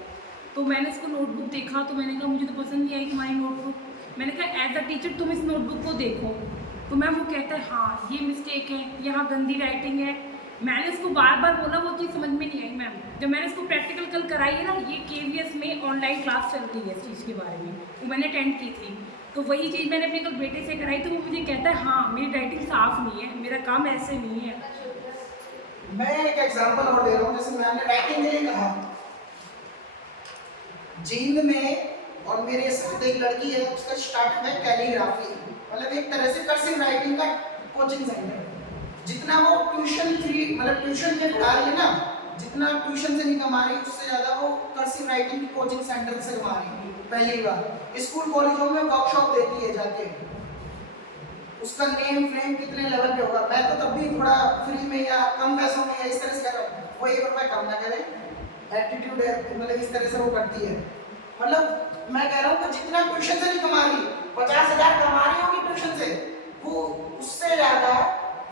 तो मैंने इसको नोटबुक देखा तो मैंने कहा मुझे तो पसंद नहीं आई तुम्हारी नोटबुक, मैंने कहा एज अ टीचर तुम इस नोटबुक को देखो, तो मैम वो कहता है हाँ ये मिस्टेक है, यहाँ गंदी राइटिंग है। मैंने उसको बार बार बोला, वो चीज़ समझ में नहीं आई मैम। जब मैंने उसको प्रैक्टिकल कल कराई है ना, ये KVS में ऑनलाइन क्लास चल रही है इस चीज़ के बारे में, वो मैंने अटेंड की थी। तो वही चीज़ मैंने अपने कल बेटे से कराई, तो वो मुझे कहता है हाँ मेरी राइटिंग साफ़ नहीं है, मेरा काम ऐसे नहीं है। मैं एक एग्जांपल और दे रहा हूँ, जैसे मैंने राइटिंग के लिए कहा, जींद में और मेरे साथ एक लड़की है, उसका स्टार्टअप है कैलीग्राफी, मतलब एक तरह से कर्सिव राइटिंग का कोचिंग सेंटर। जितना वो ट्यूशन फ्री, मतलब ट्यूशन में पढ़ा रही है ना, जितना ट्यूशन से नहीं कमा रही, उससे ज़्यादा वो कर्सिव राइटिंग की कोचिंग सेंटर से कमा रही है। पहली बार स्कूल कॉलेजों में वर्कशॉप देती है जाके, उसका नेम फ्रेम कितने लेवल पे होगा। मैं तो तब भी थोड़ा फ्री में या कम पैसों में या इस तरह से कर रहा हूँ, वो 1 रुपये कम ना करे, एटीट्यूड है, मतलब इस तरह से वो करती है। मतलब मैं कह रहा हूँ कि जितना ट्यूशन से नहीं कमा रही, 50,000 कमा रही होगी ट्यूशन से, वो उससे ज़्यादा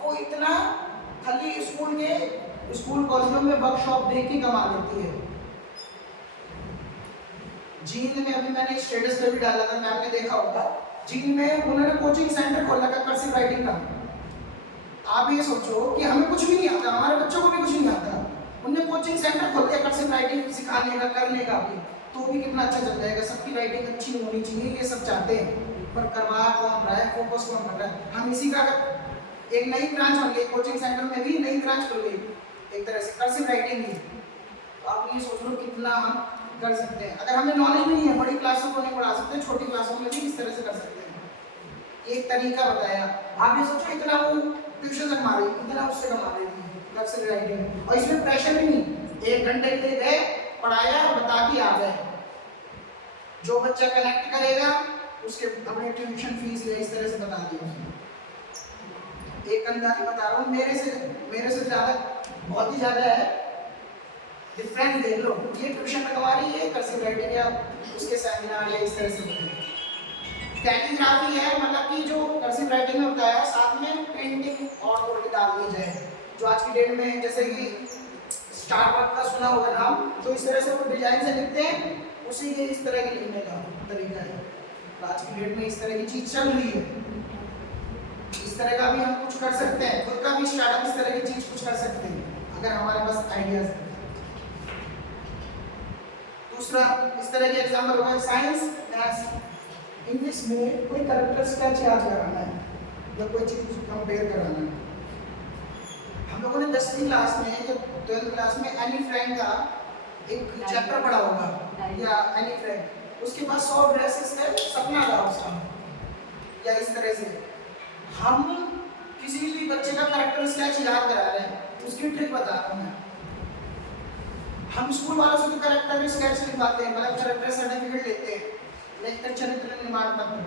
वो इतना खाली स्कूल कॉलेजों में वर्कशॉप दे के कमा लेती है। जींद में अभी मैंने स्टेटस पे भी डाला था, मैम ने देखा होगा, जींद में उन्होंने कोचिंग सेंटर खोला था कर्सिव राइटिंग का। आप ये सोचो कि हमें कुछ भी नहीं आता, हमारे बच्चों को भी कुछ नहीं आता, उन्होंने कोचिंग सेंटर खोल दिया कर्सिव राइटिंग सिखाने का, करने का भी, तो भी कितना अच्छा चल जाएगा। सबकी राइटिंग अच्छी होनी चाहिए, ये सब चाहते हैं, पर करवा कौन रहा है, फोकस कौन कर रहा है। हम इसी का एक नई ब्रांच बन गई, कोचिंग सेंटर में भी नई ब्रांच खुल गई एक तरह से कर्सिव राइटिंग की। तो आप ये सोच लो कितना हम कर सकते हैं। अगर हमें नॉलेज नहीं है, बड़ी क्लासों को नहीं पढ़ा सकते, छोटी क्लासों में भी इस तरह से कर सकते हैं। एक तरीका बताया। आप ये सोचो इतना वो ट्यूशन से कमा रही, इतना उससे कमा रही है कर्सिव राइटिंग, और इसमें प्रेशर भी नहीं। 1 घंटे के लिए गए, पढ़ाया, बता के आ गए। जो बच्चा कनेक्ट करेगा उसके अपने ट्यूशन फीस या इस तरह से बता दिया। एक अंदाजा बता रहा हूँ, मेरे से ज़्यादा, बहुत ही ज़्यादा है डिफरेंस। देख लो, ये ट्यूशन में कमा रही है कर्सिव राइटिंग या उसके सेमिनार या इस तरह से। कैलीग्राफी है, मतलब कि जो कर्सिव राइटिंग में होता है, साथ में पेंटिंग और थोड़ी डाल दी जाए, जो आज की डेट में जैसे कि स्टारबक का सुना होगा नाम, तो इस तरह से वो डिजाइन से लिखते हैं, उसी के इस तरह के लिखने का तरीका है। तो आज की डेट में इस तरह की चीज चल रही है। इस तरह का भी हम कुछ कर सकते हैं, खुद का भी स्टार्टअप इस तरह की चीज कुछ कर सकते हैं अगर हमारे पास आइडियाज है। दूसरा इस तरह के एग्जाम्पल होगा साइंस, मैथ्स, इंग्लिश में कोई कैरेक्टर स्केच याद कराना है या कोई चीज कंपेयर कराना है। हम लोगों ने 10वीं क्लास में या 12वीं क्लास में एनी फ्रैंक का एक चैप्टर पढ़ा होगा, या एनी फ्रैंक, उसके बाद 100 ड्रेसेस का सपना था उसका, या इस तरह से हम किसी भी बच्चे का कैरेक्टर स्केच याद करा रहे हैं, उसकी ट्रिक बता रहा हूँ मैं। हम स्कूल वालों से तो कैरेक्टर स्केच लिखवाते हैं, मतलब कैरेक्टर सर्टिफिकेट लेते हैं, लेकर चरित्र निर्माण पत्र।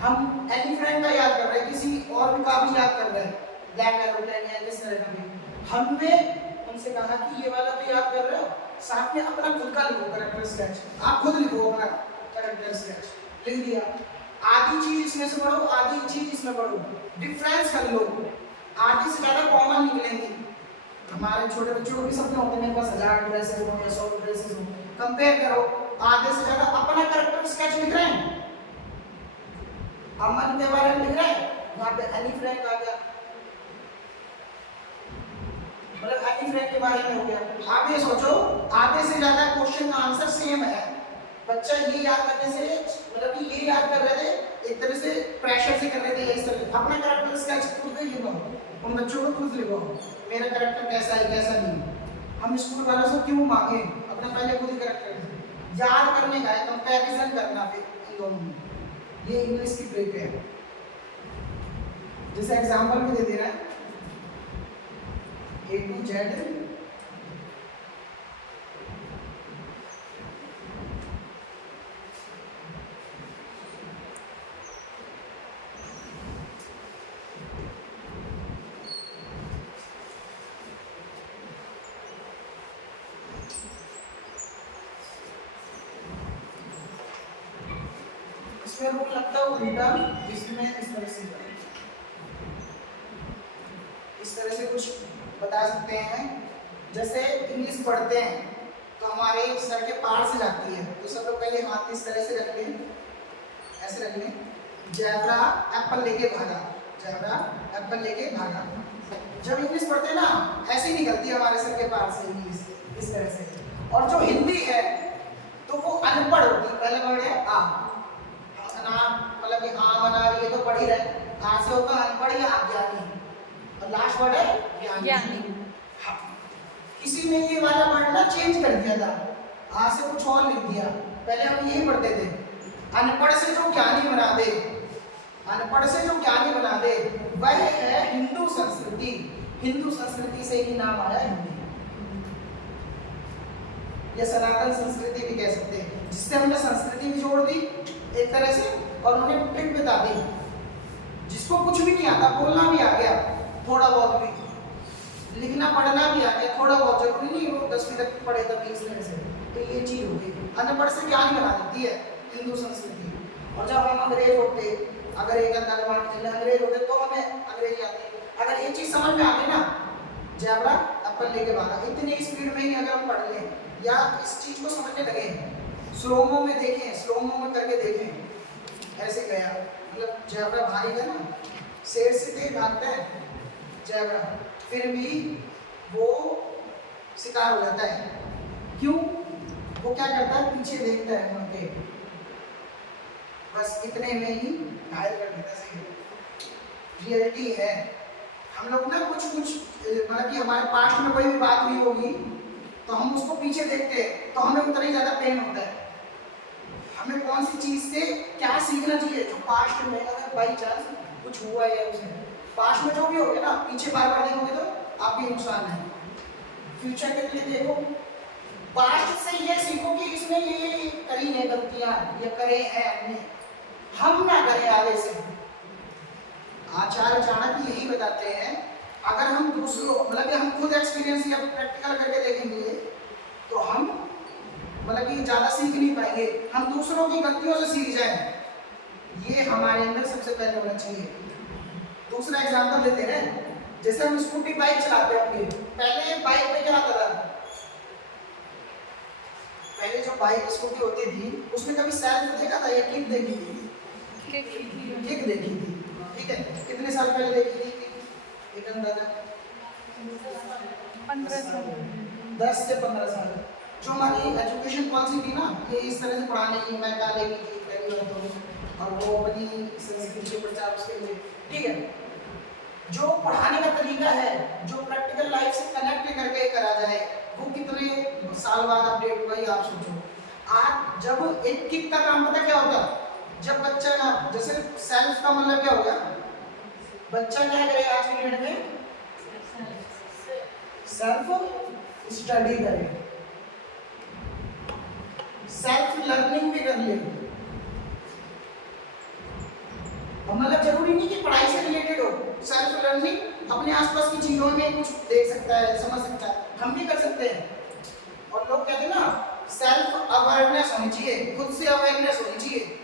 हम एनी फ्रैंक का याद कर रहे हैं, किसी और भी का भी याद कर रहे हैं, ब्लैक एरोप्लेन या इस तरह का भी। हमने उनसे कहा कि ये वाला तो याद कर रहे हो, साथ में अपना खुद का लिखो कैरेक्टर स्केच, आप खुद लिखो अपना कैरेक्टर स्केच। लिख दिया, आधी चीज इसमें से पढ़ो, आधी चीज इसमें पढ़ो, डिफरेंस कर लो, आधी से ज्यादा कॉमन निकलेंगे। हमारे छोटे बच्चों को भी सपने होते हैं मेरे पास 1000 ड्रेसेस हो या 100 ड्रेसेस हो, कंपेयर करो, आधे से ज्यादा अपना कैरेक्टर स्केच लिख रहे हैं, अमन के बारे में लिख रहे हैं, वहां पे एनी फ्रैंक आ गया, मतलब एनी फ्रैंक के बारे में हो गया। आप ये सोचो आधे से ज्यादा क्वेश्चन का आंसर सेम है, बच्चा ये याद करने से, मतलब कि ये याद कर रहे थे, एक तरह से प्रेशर से कर रहे थे, इस तरह अपना कैरेक्टर स्केच खुद ही लिखो, उन बच्चों को खुद लिखो, मेरा कैरेक्टर कैसा है कैसा नहीं। हम स्कूल वालों से क्यों मांगे, अपना पहले खुद ही कैरेक्टर याद करने का है, कंपैरिजन करना फिर इन दोनों में। ये इंग्लिश की ट्रिक है। जैसे एग्जांपल भी दे दे रहा है, A to Z, इसमें रुक लगता है उल्टा, इसमें इस तरह से कुछ बता सकते हैं। जैसे इंग्लिश पढ़ते हैं तो हमारे सर के पार से जाती है, तो सब लोग पहले हाथ इस तरह से रखते हैं, ऐसे रखने, जैबरा एप्पल लेके भागा, ज़ेब्रा एप्पल लेके भागा। जब इंग्लिश पढ़ते हैं ना, ऐसे ही निकलती है हमारे सर के पार से इंग्लिश, इस तरह से। और जो हिंदी है तो वो अनपढ़ होती है। पहला वर्ड है आ, मतलब कि हाँ मना रही है तो पढ़ ही रहे, आ से होता अनपढ़ या अज्ञानी, और लास्ट वर्ड है ज्ञानी। हाँ, किसी ने ये वाला वर्ड ना चेंज कर दिया था, आ से कुछ और लिख दिया। पहले हम यही पढ़ते थे, अनपढ़ से जो ज्ञानी बना दे, अनपढ़ से जो ज्ञानी बना दे वह है हिंदू संस्कृति। हिंदू संस्कृति से ही नाम आया हिंदी, या सनातन संस्कृति भी कह सकते हैं, जिससे हमने संस्कृति भी जोड़ दी एक तरह से, और उन्हें ट्रिक बता दी। जिसको कुछ भी नहीं आता, बोलना भी आ गया थोड़ा बहुत भी, लिखना पढ़ना भी आ गया थोड़ा बहुत, जरूरी नहीं वो 10वीं तक पढ़े तभी इस तरह से, तो ये चीज हो गई। अनपढ़ से ज्ञान बना देती है हिंदू संस्कृति। और जब हम अंग्रेज होते, अगर एक अंग्रेज होते तो हमें अंग्रेजी आती, अगर ये चीज समझ में आ गई ना, ज़ेब्रा एप्पल लेके भागा, इतनी स्पीड में ही अगर हम पढ़ लें या इस चीज को समझने लगे, स्लोमो में देखें, स्लोमो में करके देखें, ऐसे गया, मतलब ज़ेब्रा भारी है ना, शेर से तेज भागता है ज़ेब्रा, फिर भी वो शिकार हो जाता है। क्यों? वो क्या करता है, पीछे देखता है मुड़ के, बस इतने में ही घायल कर देता है। रियलिटी है, हम लोग ना कुछ मतलब कि हमारे पास्ट में कोई भी बात हुई होगी तो हम उसको पीछे देखते हैं तो हमें उतना ही ज़्यादा पेन होता है। हमें कौन सी चीज़ से क्या सीखना चाहिए, जो पास्ट में अगर बाई चांस कुछ हुआ है, उसे पास्ट में जो भी हो गया ना, पीछे बार बार देखोगे तो आप भी नुकसान है। फ्यूचर के लिए देखो, पास्ट से ये सीखो कि इसने ये करी है गलतियाँ, ये करे हैं हमने, हम ना करें आगे से। आचार्य चाणक्य यही बताते हैं, अगर हम दूसरों मतलब कि हम खुद एक्सपीरियंस या प्रैक्टिकल करके देखेंगे तो हम मतलब कि ज़्यादा सीख नहीं पाएंगे, हम दूसरों की गलतियों से सीख जाएं। ये हमारे अंदर सबसे पहले होना चाहिए। दूसरा एग्जांपल लेते हैं, जैसे हम स्कूटी बाइक चलाते हैं अपनी, पहले बाइक में क्या आता था, पहले जो बाइक स्कूटी होती थी उसमें कभी सेल्फ देखा था या किक देखी थी? किक देखी थी, ठीक है। कितने साल पहले देखी थी? एक अंदाजा 15 साल, 10 से 15 साल। जो हमारी एजुकेशन पॉलिसी थी ना, ये इस तरह से पढ़ाने की, मैं काले की थी पहली बार तो, और वो अपनी संस्कृति के प्रचार उसके लिए, ठीक है। जो पढ़ाने का तरीका है, जो प्रैक्टिकल लाइफ से कनेक्ट करके करा जाए, वो कितने साल बाद अपडेट हुआ, ये आप सोचो। आज जब एक किक का काम पता क्या होता है, जब बच्चा ना, जैसे सेल्फ का मतलब क्या हो गया, बच्चा क्या करे आज के डेट में, सेल्फ स्टडी करे, सेल्फ लर्निंग भी कर ले। मतलब जरूरी नहीं कि पढ़ाई से रिलेटेड हो, सेल्फ लर्निंग अपने आसपास की चीजों में कुछ देख सकता है, समझ सकता है, हम भी कर सकते हैं। और लोग कहते हैं ना, सेल्फ अवेयरनेस होनी चाहिए, खुद से अवेयरनेस होनी चाहिए।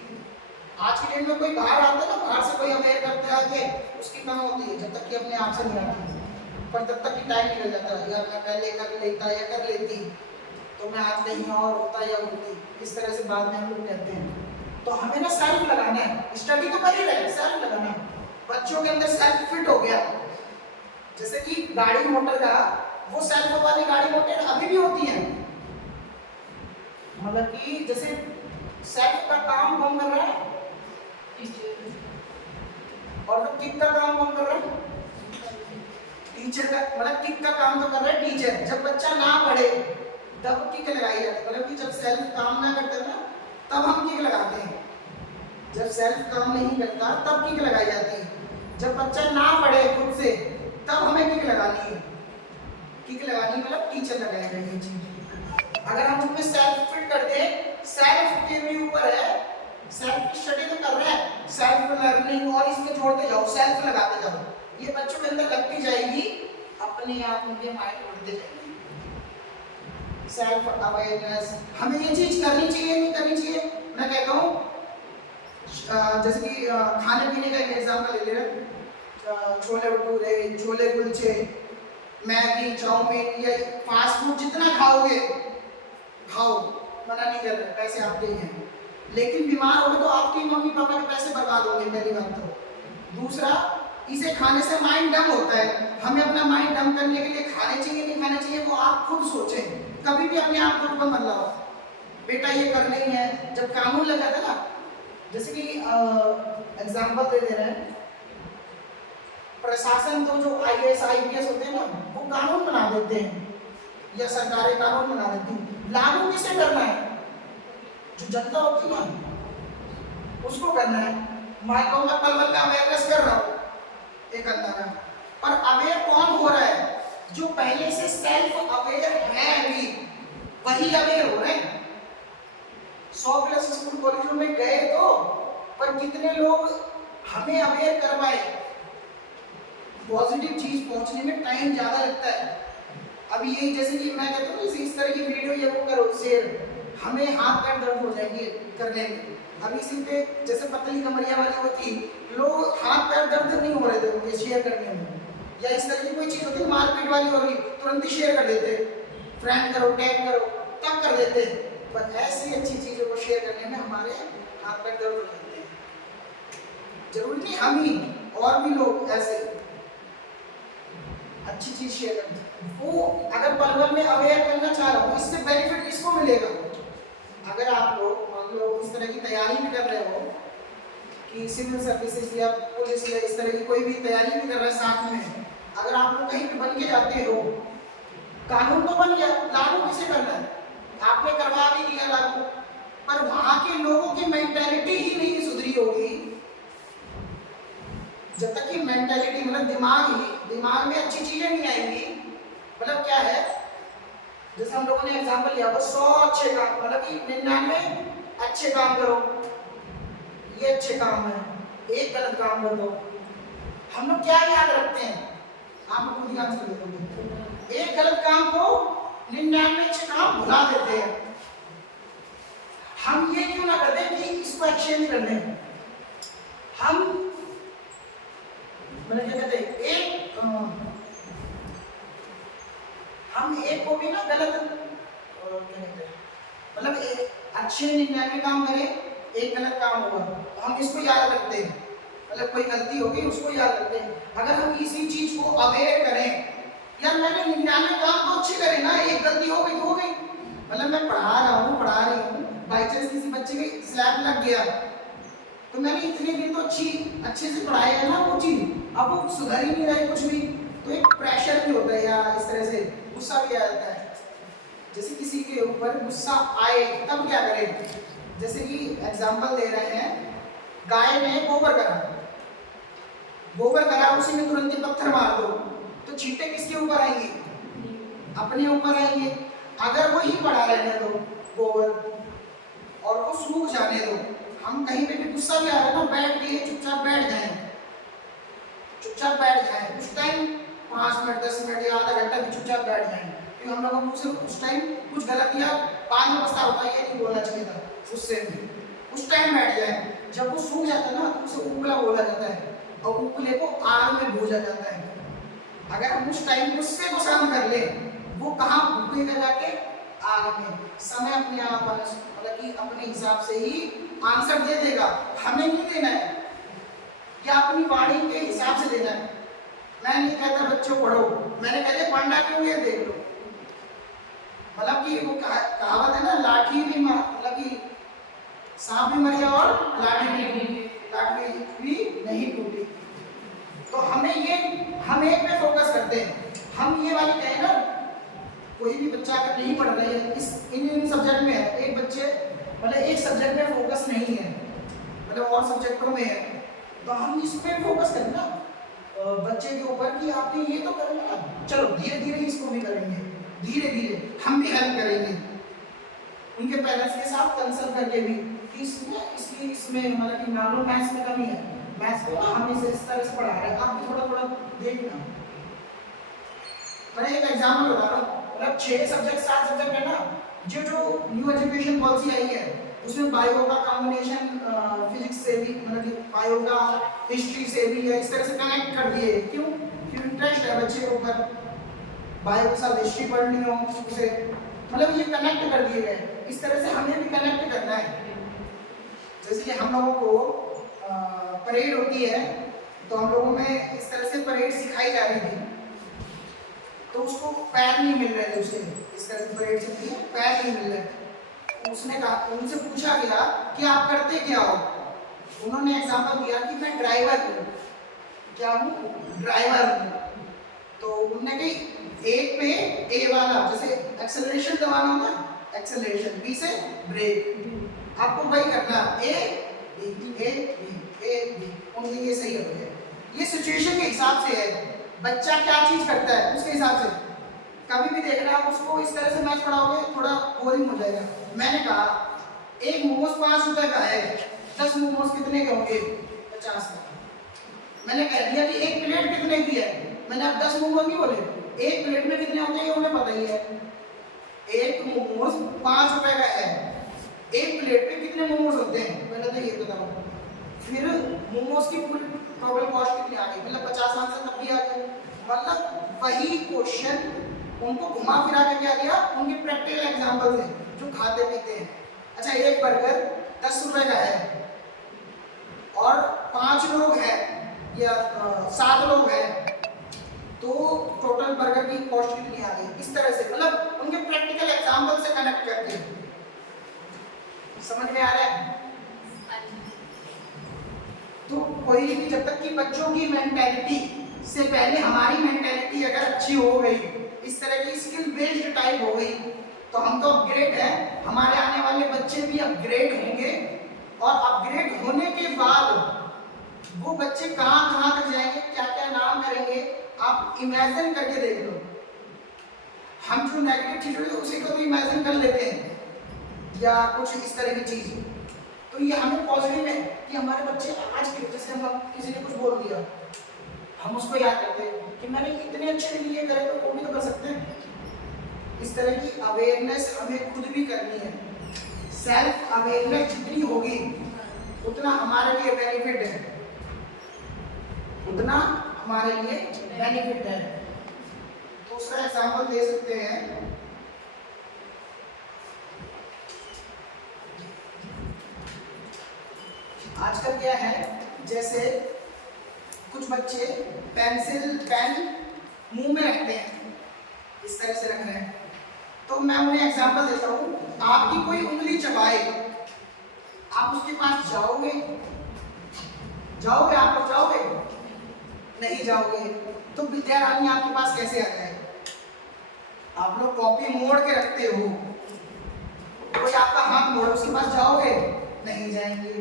आज के डेट में कोई बाहर आता है ना, बाहर से कोई अवेयर करते आके उसकी कम होती है, जब तक कि अपने आप से नहीं आती, पर तब तक कि टाइम निकल जाता है, यार मैं पहले कर लेता या कर लेती तो मैं आज कहीं और होता या होती, इस तरह से बाद में हम लोग कहते हैं। तो हमें ना सेल्फ लगाना है, स्टडी तो कर ही रहे, सेल्फ लगाना है। बच्चों के अंदर सेल्फ फिट हो गया, जैसे कि गाड़ी मोटर का, वो सेल्फ वाली गाड़ी मोटर अभी भी होती है, मतलब कि जैसे सेल्फ का काम कौन कर रहा है, और किक का काम कौन कर रहा है, टीचर का। मतलब किक का काम तो कर रहा है टीचर। जब बच्चा ना पढ़े तब किक लगाई जाती है, मतलब कि जब सेल्फ काम ना करता ना तब हम किक लगाते हैं, जब सेल्फ काम नहीं करता तब किक लगाई जाती है। जब बच्चा ना पढ़े खुद से तब हमें किक लगानी है। किक लगानी मतलब टीचर लगाएगा ये चीज। अगर हम उसमें सेल्फ फिट करते हैं, सेल्फ के भी ऊपर है, सेल्फ की स्टडी तो कर रहे हैं, सेल्फ लर्निंग, और इसमें जोड़ते जाओ, सेल्फ लगाते जाओ, ये बच्चों के अंदर लगती जाएगी, अपने आप उनके माइंड बढ़ते जाएंगे। सेल्फ अवेयरनेस, हमें ये चीज करनी चाहिए नहीं करनी चाहिए, मैं कहता हूँ जैसे कि खाने पीने का एक एग्जाम्पल ले ले रहे, छोले भटूरे, छोले कुलचे, मैगी, चाउमीन, या फास्ट फूड जितना खाओगे खाओ, मना नहीं कर रहे, पैसे आपके ही हैं, लेकिन बीमार हो गए तो आपकी मम्मी पापा के पैसे बर्बाद होंगे, पहली बात तो। दूसरा, इसे खाने से माइंड डम होता है। हमें अपना माइंड डम करने के लिए खाने चाहिए नहीं खाने चाहिए वो आप खुद सोचें। कभी भी अपने आप को बदलाओ, बेटा ये करना ही है। जब कानून लगा था ना, जैसे कि एग्जाम्पल दे रहे हैं, प्रशासन तो जो IAS IPS होते हैं ना, वो कानून बना देते हैं या सरकारें कानून बना देती हैं। लागू किसे करना है? जो जनता होती है ना, उसको करना है। मान लो मैं पल का अवेयरनेस कर रहा हूँ एक अंदाजा, पर अवेयर कौन हो रहा है? जो पहले से सेल्फ अवेयर है अभी, वही अवेयर हो रहे हैं। 100+ स्कूल कॉलेजों में गए तो, पर कितने लोग हमें अवेयर करवाए? पॉजिटिव चीज पहुंचने में टाइम ज्यादा लगता है। अभी यही जैसे कि मैं कहता हूँ इस तरह की वीडियो ये वो करो शेयर, हमें हाथ पैर दर्द हो जाएंगे करने में। अभी इसी पे जैसे पतली कमरिया वाली होती, लोग हाथ पैर दर्द नहीं हो रहे थे उनके शेयर करने में, या इस तरह की कोई चीज होती मारपीट वाली हो रही, तुरंत ही शेयर कर देते, फ्रेंड करो टैग करो तब कर देते। पर ऐसी अच्छी चीजों को शेयर करने में हमारे हाथ पैर दर्द हो जाते हैं। जरूरी नहीं हम ही, और भी लोग ऐसे अच्छी चीज शेयर करते हैं। वो अगर पल में अवेयर करना चाह रहा हूँ, इससे बेनिफिट किसको मिलेगा? अगर आप लोग मान लो इस तरह की तैयारी भी कर रहे हो कि सिविल सर्विसेज या पुलिस या इस तरह की कोई भी तैयारी भी कर रहे हैं साथ में, अगर आप लोग कहीं भी बन के जाते हो, कानून तो बन गया, लागू किसे करना है? आपने करवा भी दिया लागू, पर वहां के लोगों की मेंटालिटी ही नहीं सुधरी होगी। जब तक कि मेंटालिटी मतलब दिमाग में अच्छी चीजें नहीं आएंगी। मतलब क्या है, जैसे हम लोगों ने एग्जांपल लिया, 100 अच्छे काम, मतलब कि 99 अच्छे काम करो, ये अच्छे काम है, एक गलत काम कर दो। हम लोग क्या याद रखते हैं? आप लोग खुद याद कर दोगे। एक गलत काम को 99 अच्छे काम भुला देते हैं। हम ये क्यों ना करते कि इसको एक्सचेंज कर लें? हम मतलब क्या कहते हैं, हम एक को भी ना गलत मतलब अच्छे 99 काम करें, एक गलत काम होगा, हम इसको याद रखते हैं। मतलब कोई गलती होगी उसको याद रखते हैं। अगर हम इसी चीज को अवेयर करें, यार मैंने 99 काम तो अच्छे करे ना, एक गलती हो गई तो हो गई। मतलब मैं पढ़ा रही हूँ, बाई चांस किसी बच्चे के स्लैब लग गया, तो मैंने इतने दिन तो अच्छे से पढ़ाया है ना वो चीज, अब वो सुधर ही नहीं रही कुछ भी, तो एक प्रेशर भी होता है यार, इस तरह से गुस्सा भी आ जाता है। जैसे किसी के ऊपर गुस्सा आए तब क्या करें? जैसे कि एग्जांपल दे रहे हैं, गाय ने गोबर करा, उसी में तुरंत ही पत्थर मार दो, तो छींटे किसके ऊपर आएंगे? अपने ऊपर आएंगे। अगर वो ही पड़ा रहने दो गोबर और वो सूख जाने दो, हम कहीं पे भी गुस्सा भी आ रहा है ना, बैठ के चुपचाप बैठ जाए, उस टाइम 5 मिनट 10 मिनट या आधा घंटा भी चुपचाप बैठ जाए, क्योंकि हम लोगों को सिर्फ उस टाइम कुछ गलत किया, बाद में पछतावा होता है, ये नहीं बोलना चाहिए था, उससे भी उस टाइम बैठ जाए। जब वो सूख जाता है ना, तो उसे उपला बोला जाता है, और उपले को आग में भूजा जाता है। अगर हम उस टाइम गुस्से को शांत कर ले, वो कहाँ भूखेगा? जाके आग में। समय अपने आप मतलब कि अपने हिसाब से ही आंसर दे देगा, हमें नहीं देना है, या अपनी वाणी के हिसाब से देना है। मैं नहीं कहता बच्चों पढ़ो, मैंने कहते पढ़ना क्यों, ये देख लो। मतलब कि वो कहावत है ना, लाठी भी मतलब कि सांप भी मर गया और लाठी भी नहीं टूटी। तो हम एक पे फोकस करते हैं। हम ये वाली कहें ना, कोई भी बच्चा अगर नहीं पढ़ रहा है इन सब्जेक्ट में है, एक बच्चे मतलब एक सब्जेक्ट में फोकस नहीं है, मतलब और सब्जेक्टों में है, तो हम इस पे फोकस करें ना बच्चे के ऊपर कि आपने ये तो करना ना, चलो धीरे धीरे इसको भी करेंगे, धीरे धीरे हम भी हेल्प करेंगे उनके पेरेंट्स के साथ कंसल्ट करके भी, इसमें मतलब कि मान लो मैथ्स में कमी है, मैथ्स को हम इस तरह से पढ़ा रहे हैं, आप भी थोड़ा थोड़ा देखना। मैं एक एग्जांपल बता रहा हूँ, मतलब 6 सब्जेक्ट 7 सब्जेक्ट है ना, जो न्यू एजुकेशन पॉलिसी आई है उसमें बायो का कॉम्बिनेशन फिजिक्स से भी, मतलब कि बायो का हिस्ट्री से भी है, इस तरह से कनेक्ट कर दिए। क्यों? इंटरेस्ट है बच्चे के ऊपर, बायो के साथ हिस्ट्री पढ़नी हो उसे, मतलब ये कनेक्ट कर दिए गए। इस तरह से हमें भी कनेक्ट करना है। जैसे कि हम लोगों को परेड होती है तो हम लोगों में इस तरह से परेड सिखाई जा रही थी, तो उसको पैर नहीं मिल रहे थे, उसे इस तरह से परेड चलती है, पैर नहीं मिल रहे थे। उसने कहा, उनसे पूछा गया कि आप करते क्या हो? उन्होंने एग्जाम्पल दिया कि मैं ड्राइवर हूँ। क्या हूँ? ड्राइवर हूँ। तो उन्होंने कही एक पे ए वाला, जैसे एक्सेलरेशन दबाना होता है, एक्सेलरेशन, बी से ब्रेक, आपको वही करना, a b, a b, a b. उनके ये सही हो गया। ये सिचुएशन के हिसाब से है, बच्चा क्या चीज करता है उसके हिसाब से। कभी भी देखना आप उसको इस तरह से मैच पढ़ाओगे थोड़ा बोरिंग हो जाएगा। मैंने कहा एक मोमोज 5 रुपए का है, 10 मोमोज कितने के होंगे? 50 का। मैंने कह दिया कि एक प्लेट कितने की है, मैंने अब 10 मोमोज नहीं बोले, एक प्लेट में कितने होते हैं ये उन्हें पता ही है। एक मोमोज 5 रुपए का है, एक प्लेट में कितने मोमोज होते हैं पहले तो ये बताओ। फिर मोमोज की पूरी टोटल कॉस्ट कितनी आ गई, मतलब 50 आंसर तब भी आ गए। मतलब वही क्वेश्चन उनको घुमा फिरा के क्या दिया, उनके प्रैक्टिकल एग्जांपल थे जो खाते पीते हैं। अच्छा, एक बर्गर 10 रुपए का है और 5 लोग हैं या 7 लोग हैं, तो टोटल बर्गर की कॉस्ट कितनी आ गई? इस तरह से, मतलब उनके प्रैक्टिकल एग्जांपल से कनेक्ट करके। समझ में आ रहा है? तो कोई भी, जब तक कि बच्चों की मेंटेलिटी से पहले हमारी मेंटेलिटी अगर अच्छी हो गई, इस तरह की स्किल बेस्ड टाइप हो गई, तो हम तो अपग्रेड है, हमारे आने वाले बच्चे भी अपग्रेड होंगे। और अपग्रेड होने के बाद वो बच्चे कहाँ कहाँ तक जाएंगे, क्या क्या नाम करेंगे, आप इमेजिन करके देख लो। हम जो नेगेटिव चीज होती है उसी को तो इमेजिन कर लेते हैं या कुछ इस तरह की चीज, तो ये हमें पॉजिटिव है कि हमारे बच्चे आज के, जैसे हम किसी ने कुछ बोल दिया, हम उसको याद करते हैं कि मैंने इतने अच्छे लिए करे तो वो भी तो कर सकते हैं। इस तरह की अवेयरनेस हमें खुद भी करनी है। सेल्फ अवेयरनेस जितनी होगी उतना हमारे लिए बेनिफिट है, उतना हमारे लिए बेनिफिट है। दूसरा एग्जांपल दे सकते हैं, आजकल क्या है, जैसे कुछ बच्चे पेन मुंह में रखते हैं, इस तरह से रख रहे हैं, तो मैं उन्हें एग्जांपल देता हूँ। आपकी कोई उंगली चबाए, आप उसके पास जाओगे? आप लोग जाओगे? नहीं जाओगे। तो विद्यारानी आपके पास कैसे आ जाए? आप लोग कॉपी मोड़ के रखते हो, कोई आपका हाथ मोड़े उसके पास जाओगे? नहीं जाएंगे।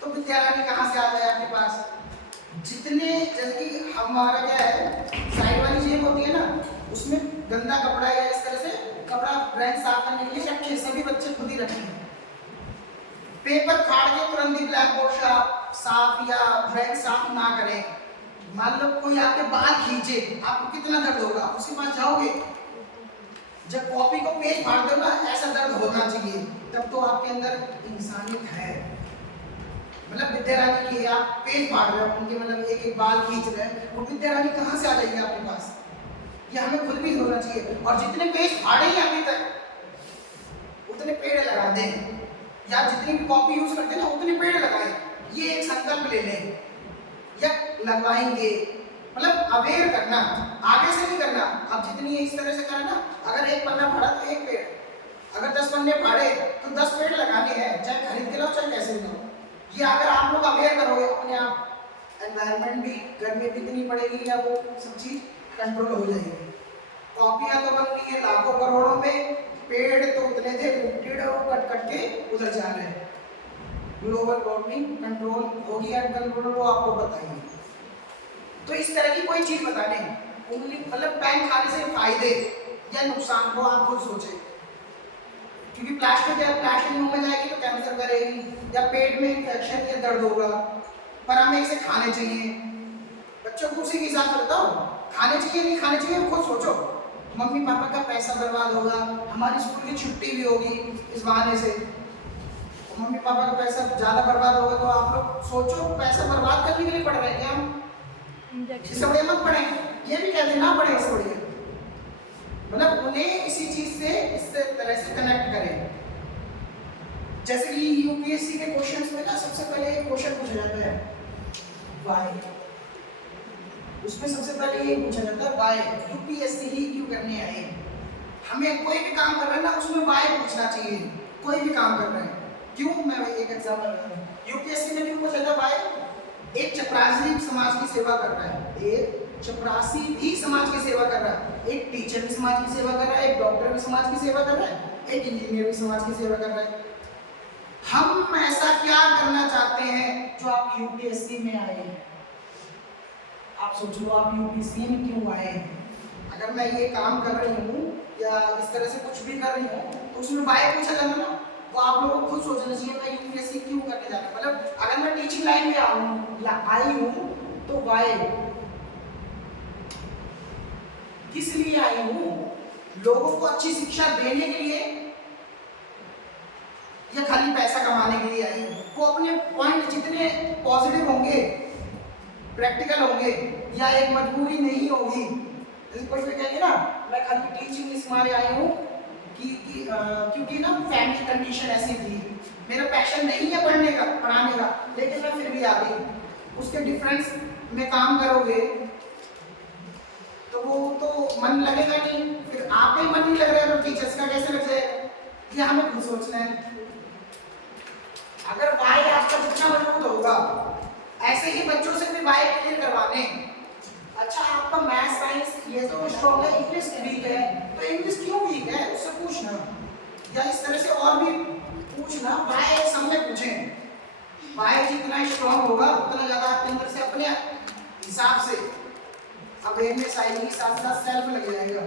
तो विद्यारानी कहाँ से आ जाए आपके पास? जितने, जैसे कि हमारा क्या है, साइड वाली जेब होती है ना, उसमें गंदा कपड़ा या इस तरह से कपड़ा ब्रेंच साफ करने के लिए रखे, सभी बच्चे खुद ही रखे हैं। पेपर फाड़ के तुरंत ही ब्लैक बोर्ड साफ या ब्रेंच साफ ना करें। मान लो कोई आपके बाल खींचे, आपको कितना दर्द होगा? उसके पास जाओगे? जब कॉपी को पेज फाड़ दो ना, ऐसा दर्द होना चाहिए, तब तो आपके अंदर इंसानियत है। मतलब विद्यारानी की आप पेज फाड़ रहे हो, उनके मतलब एक एक बाल खींच रहे हैं, वो विद्यारानी कहाँ से आ जाएगी आपके पास? ये हमें खुद भी होना चाहिए। और जितने पेज फाड़े हैं अभी तक उतने पेड़ लगा दें, या जितनी भी कॉपी यूज करते हैं ना उतने पेड़ लगाएं। ये एक संकल्प ले लें या लगवाएंगे। मतलब अवेयर करना, आगे से नहीं करना। अब जितनी इस तरह से करना, अगर एक पन्ना फाड़ा तो एक पेड़, अगर 10 पन्ने फाड़े तो 10 पेड़ लगाने हैं, चाहे खरीद के लाओ चाहे कैसे भी लाओ। ये अगर आप लोग अवेयर करोगे अपने आप, एनवायरनमेंट भी, गर्मी भी इतनी पड़ेगी या वो सब चीज कंट्रोल हो जाएगी। कॉपियां तो बन रही है लाखों करोड़ों में, पेड़ तो उतने थे कट कट के उधर जा रहे हैं। ग्लोबल वार्मिंग कंट्रोल होगी या कंट्रोल, वो आपको बताइए। तो इस तरह की कोई चीज बता दें, मतलब पेन खाने से फायदे या नुकसान को आप खुद सोचें। क्योंकि प्लास्टिक मुंह में जाएगी तो कैंसर करेगी या पेट में इंफेक्शन या दर्द होगा, पर हमें इसे खाने चाहिए। बच्चों को उसी के हिसाब से बताओ, खाने चाहिए नहीं खाने चाहिए खुद सोचो। मम्मी पापा का पैसा बर्बाद होगा, हमारी स्कूल की छुट्टी भी होगी इस बहाने से, तो मम्मी पापा का पैसा ज़्यादा बर्बाद होगा। तो आप लोग सोचो, पैसा बर्बाद करने के लिए पढ़ रहे हैं क्या हम? इससे बढ़िया मत पढ़े, ये भी कहते ना पढ़े इससे बढ़िया। मतलब उन्हें इसी चीज से इस तरह से कनेक्ट करें। जैसे कि यूपीएससी के क्वेश्चंस में ना सबसे पहले एक क्वेश्चन पूछा जाता है वाई। उसमें सबसे पहले ये पूछा जाता है वाई, यूपीएससी ही क्यों करने आए। हमें कोई भी काम कर रहे हैं ना उसमें वाई पूछना चाहिए, कोई भी काम कर रहे हैं क्यों। मैं एक एग्जांपल बता रहा हूँ, यूपीएससी में क्यों पूछा था वाई। एक चपरासी समाज की सेवा कर रहा है, एक चपरासी भी समाज की सेवा कर रहा है, एक टीचर भी समाज की सेवा कर रहा है, एक डॉक्टर भी समाज की सेवा कर रहा है, एक इंजीनियर भी समाज की सेवा कर रहा है। हम ऐसा क्या करना चाहते हैं जो आप यूपीएससी में आए हैं। आप सोच लो आप यूपीएससी में क्यों आए हैं। अगर मैं ये काम कर रही हूँ या इस तरह से कुछ भी कर रही हूँ तो उसमें वाई पूछा जाना ना, तो आप लोगों को खुद सोचना चाहिए मैं यूपीएससी क्यों करने जा रहा हूँ। मतलब अगर मैं टीचिंग लाइन में आई हूँ तो वाई किस लिए आई हूँ, लोगों को अच्छी शिक्षा देने के लिए या खाली पैसा कमाने के लिए आई हूँ। वो अपने पॉइंट जितने पॉजिटिव होंगे, प्रैक्टिकल होंगे या एक मजबूरी नहीं होगी। जैसे कोई कहेंगे ना मैं खाली टीचिंग इस मारे आई हूँ क्योंकि ना फैमिली कंडीशन ऐसी थी, मेरा पैशन नहीं है पढ़ने का पढ़ाने का, लेकिन मैं फिर भी आ गई। उसके डिफरेंस में काम करोगे तो वो तो मन लगेगा नहीं, फिर आपका ही मन नहीं लग रहा है तो टीचर्स का कैसे लग जाएगा। ये हमें खुद सोचना है। अगर वाई आपका जितना मजबूत होगा ऐसे ही बच्चों से भी वाई क्लियर करवाने। अच्छा आपका मैथ साइंस ये तो स्ट्रॉन्ग है, इंग्लिश वीक है, तो इंग्लिश क्यों वीक है उससे पूछना, या इस तरह से और भी पूछना। वाई सब में पूछें। वाई जितना स्ट्रॉन्ग होगा उतना ज़्यादा आपके अंदर से अपने हिसाब से अवेयरनेस आएगी, साथ साथ सेल्फ लग जाएगा।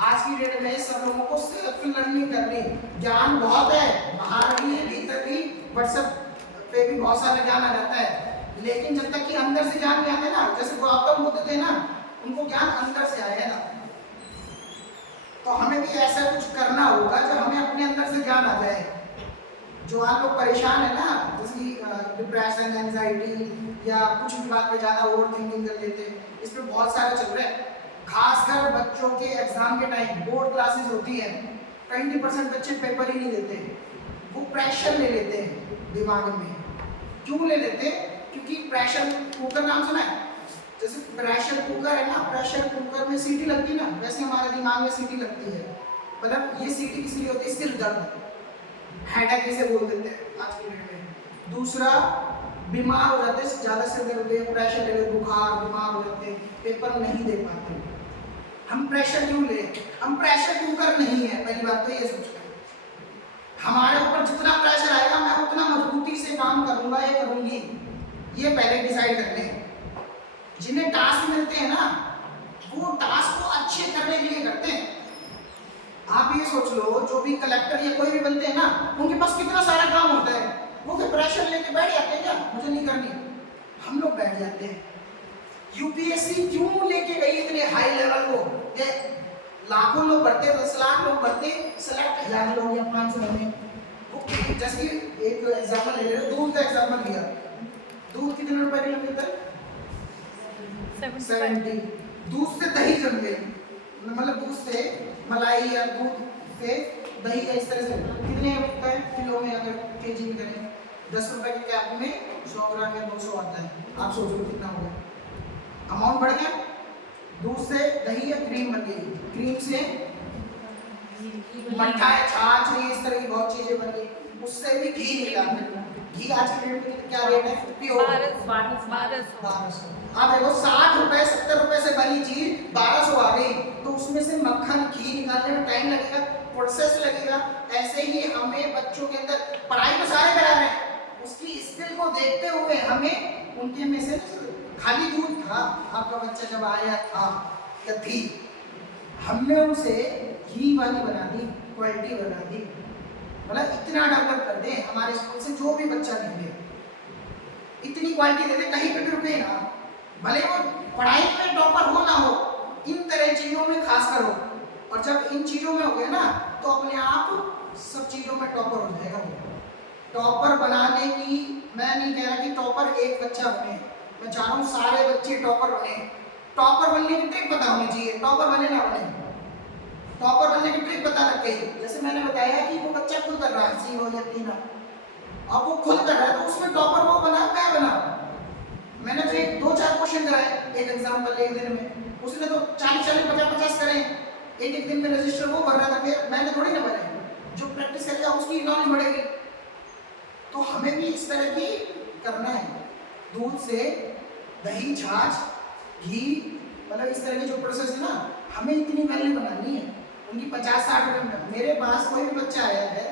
आज की डेट में सब लोगों को सेल्फ लर्निंग करनी, ज्ञान बहुत है बाहर भी भीतर भी, व्हाट्सएप पे भी बहुत सारा ज्ञान आ जाता है, लेकिन जब तक कि अंदर से ज्ञान नहीं आता ना, जैसे गौतम बुद्ध थे ना, उनको ज्ञान अंदर से आया ना, तो हमें भी ऐसा कुछ करना होगा जो हमें अपने अंदर से ज्ञान आ जाए। जो आप लोग परेशान है ना, जैसे डिप्रेशन, एंजाइटी या कुछ भी बात पे ज़्यादा ओवर थिंकिंग कर लेते हैं, इस पर बहुत सारा चल रहा है। खासकर बच्चों के एग्जाम के टाइम बोर्ड क्लासेस होती है, 20% बच्चे पेपर ही नहीं देते, वो प्रेशर ले लेते हैं दिमाग में। क्यों ले लेते हैं? क्योंकि प्रेशर कुकर नाम सुना है? जैसे प्रेशर कुकर है ना, प्रेशर कुकर में सीटी लगती है ना, वैसे हमारे दिमाग में सीटी लगती है। मतलब ये सीटी किस लिए होती है? सिर दर्द, हेडेक इसे बोल देते हैं आज की डेट में। दूसरा, बीमार हो जाते हैं, ज़्यादा सिर दर्द होते हैं, प्रेशर ले, बुखार, बीमार हो जाते हैं, पेपर नहीं दे पाते। हम प्रेशर क्यों ले? हम प्रेशर कुकर नहीं है, पहली बात तो ये सोचना है। हमारे ऊपर जितना प्रेशर आएगा मैं उतना मजबूती से काम करूंगा या करूंगी, ये पहले डिसाइड कर लें। जिन्हें टास्क मिलते हैं ना, वो टास्क को अच्छे करने के लिए करते हैं। आप ये सोच लो, जो भी कलेक्टर या कोई भी बनते हैं ना, उनके पास कितना सारा काम होता है, वो फिर प्रेशर लेके बैठ जाते हैं क्या मुझे नहीं करनी, हम लोग बैठ जाते हैं। यूपीएससी क्यों लेके गई इतने हाई लेवल को? ये लाखों लोग भरते, 10 लाख लोग भरते, सेलेक्ट 1000 लोग या 500 बने। जैसे एक एग्जाम्पल ले रहे, दूध का एग्जाम्पल लिया, दूध कितने रुपए किलो मिलता है? 70। दूध से दही जम गई, मतलब दूध से मलाई या दूध से दही का इस तरह से कितने बिकता है किलो में? अगर केजी में करें 10 रुपए के कैप में 100 ग्राम या 200 आता है। आप सोचो कितना होगा, अमाउंट बढ़ गया। दूध से दही या क्रीम बन गई, क्रीम से मट्ठा या छाछ हुई, इस तरह की बहुत चीजें बन गई। उससे भी घी निकला। घी आज के डेट में क्या रेट है? प्योर 1200। आप देखो 60 रुपए 70 रुपए से बनी चीज 1200 आ गई, तो उसमें से मक्खन घी निकालने में टाइम लगेगा, प्रोसेस लगेगा। ऐसे ही हमें बच्चों के अंदर पढ़ाई तो सारे करा रहे हैं, उसकी स्किल को देखते हुए हमें उनके में से खाली दूध था आपका बच्चा जब आया था या थी, हमने उसे घी वाली बना दी, क्वालिटी बना दी। मतलब इतना डेवलप कर दे हमारे स्कूल से जो भी बच्चा निकले, इतनी क्वालिटी दे दे, कहीं पे भी रुके ना, भले वो पढ़ाई में टॉपर हो ना हो, इन तरह चीजों में खास कर हो। और जब इन चीजों में हो गया ना, तो अपने आप सब चीजों में टॉपर हो जाएगा। टॉपर बनाने की मैं नहीं कह रहा कि टॉपर एक बच्चा बने, मैं चाह रहा हूँ सारे बच्चे टॉपर बने। टॉपर बनने की ट्रिक पता होनी चाहिए, टॉपर बने ना बने, टॉपर बनने की ट्रिक पता लग गई। जैसे मैंने बताया कि वो बच्चा खुद कर रहा है, सी हो या तीना, अब वो खुद कर रहा है, तो उसमें टॉपर वो बना, मैं बना। मैंने तो एक 2-4 क्वेश्चन कराए एक एग्जाम्पल एक दिन में, उसने तो 40-40 50-50 करे एक दिन में रजिस्टर वो भर रहा था, फिर मैंने थोड़ी ना भरे। जो प्रैक्टिस करेगा उसकी नॉलेज बढ़ेगी। तो हमें भी इस तरह की करना है, दूध से दही छाछ घी, मतलब इस तरह की जो प्रोसेस है ना, हमें इतनी वैल्यू बनानी है उनकी 50-60 रुपये में। मेरे पास कोई भी बच्चा आया है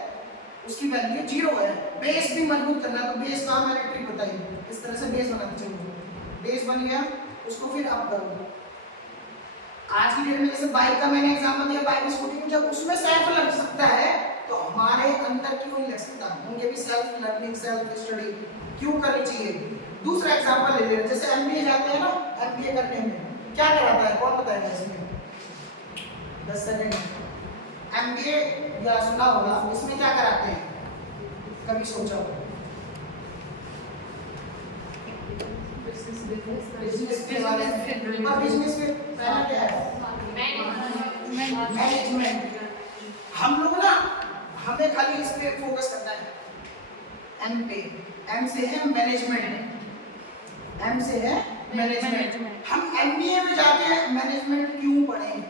उसकी वैल्यू 0 है, बेस भी मजबूत करना है। तो बेस का मैंने ट्रिक बताई, इस तरह से बेस बनाना चाहिए। बेस बन गया, उसको फिर अप करो। आज की डेट में जैसे बाइक का मैंने एग्जांपल दिया, बाइक स्कूटी में जब उसमें सेल्फ लग सकता है तो हमारे अंदर क्यों नहीं लग सकता? उनके भी सेल्फ लर्निंग सेल्फ स्टडी क्यों करनी चाहिए? दूसरा एग्जांपल ले लें, जैसे एमबीए जाते हैं ना, एमबीए करने में क्या कराता है, कौन बताएगा इसमें? 10 सेकंड। एमबीए या सुना होगा, इसमें क्या कराते हैं, कभी सोचा होगा? बिजनेस के बारे में। और बिजनेस में पहला क्या है? मैनेजमेंट। हम लोग ना, हमें खाली इस पे फोकस करना है, एम पे। एम से है मैनेजमेंट, एम से है मैनेजमेंट। हम एमबीए में जाके मैनेजमेंट क्यों पढ़ें?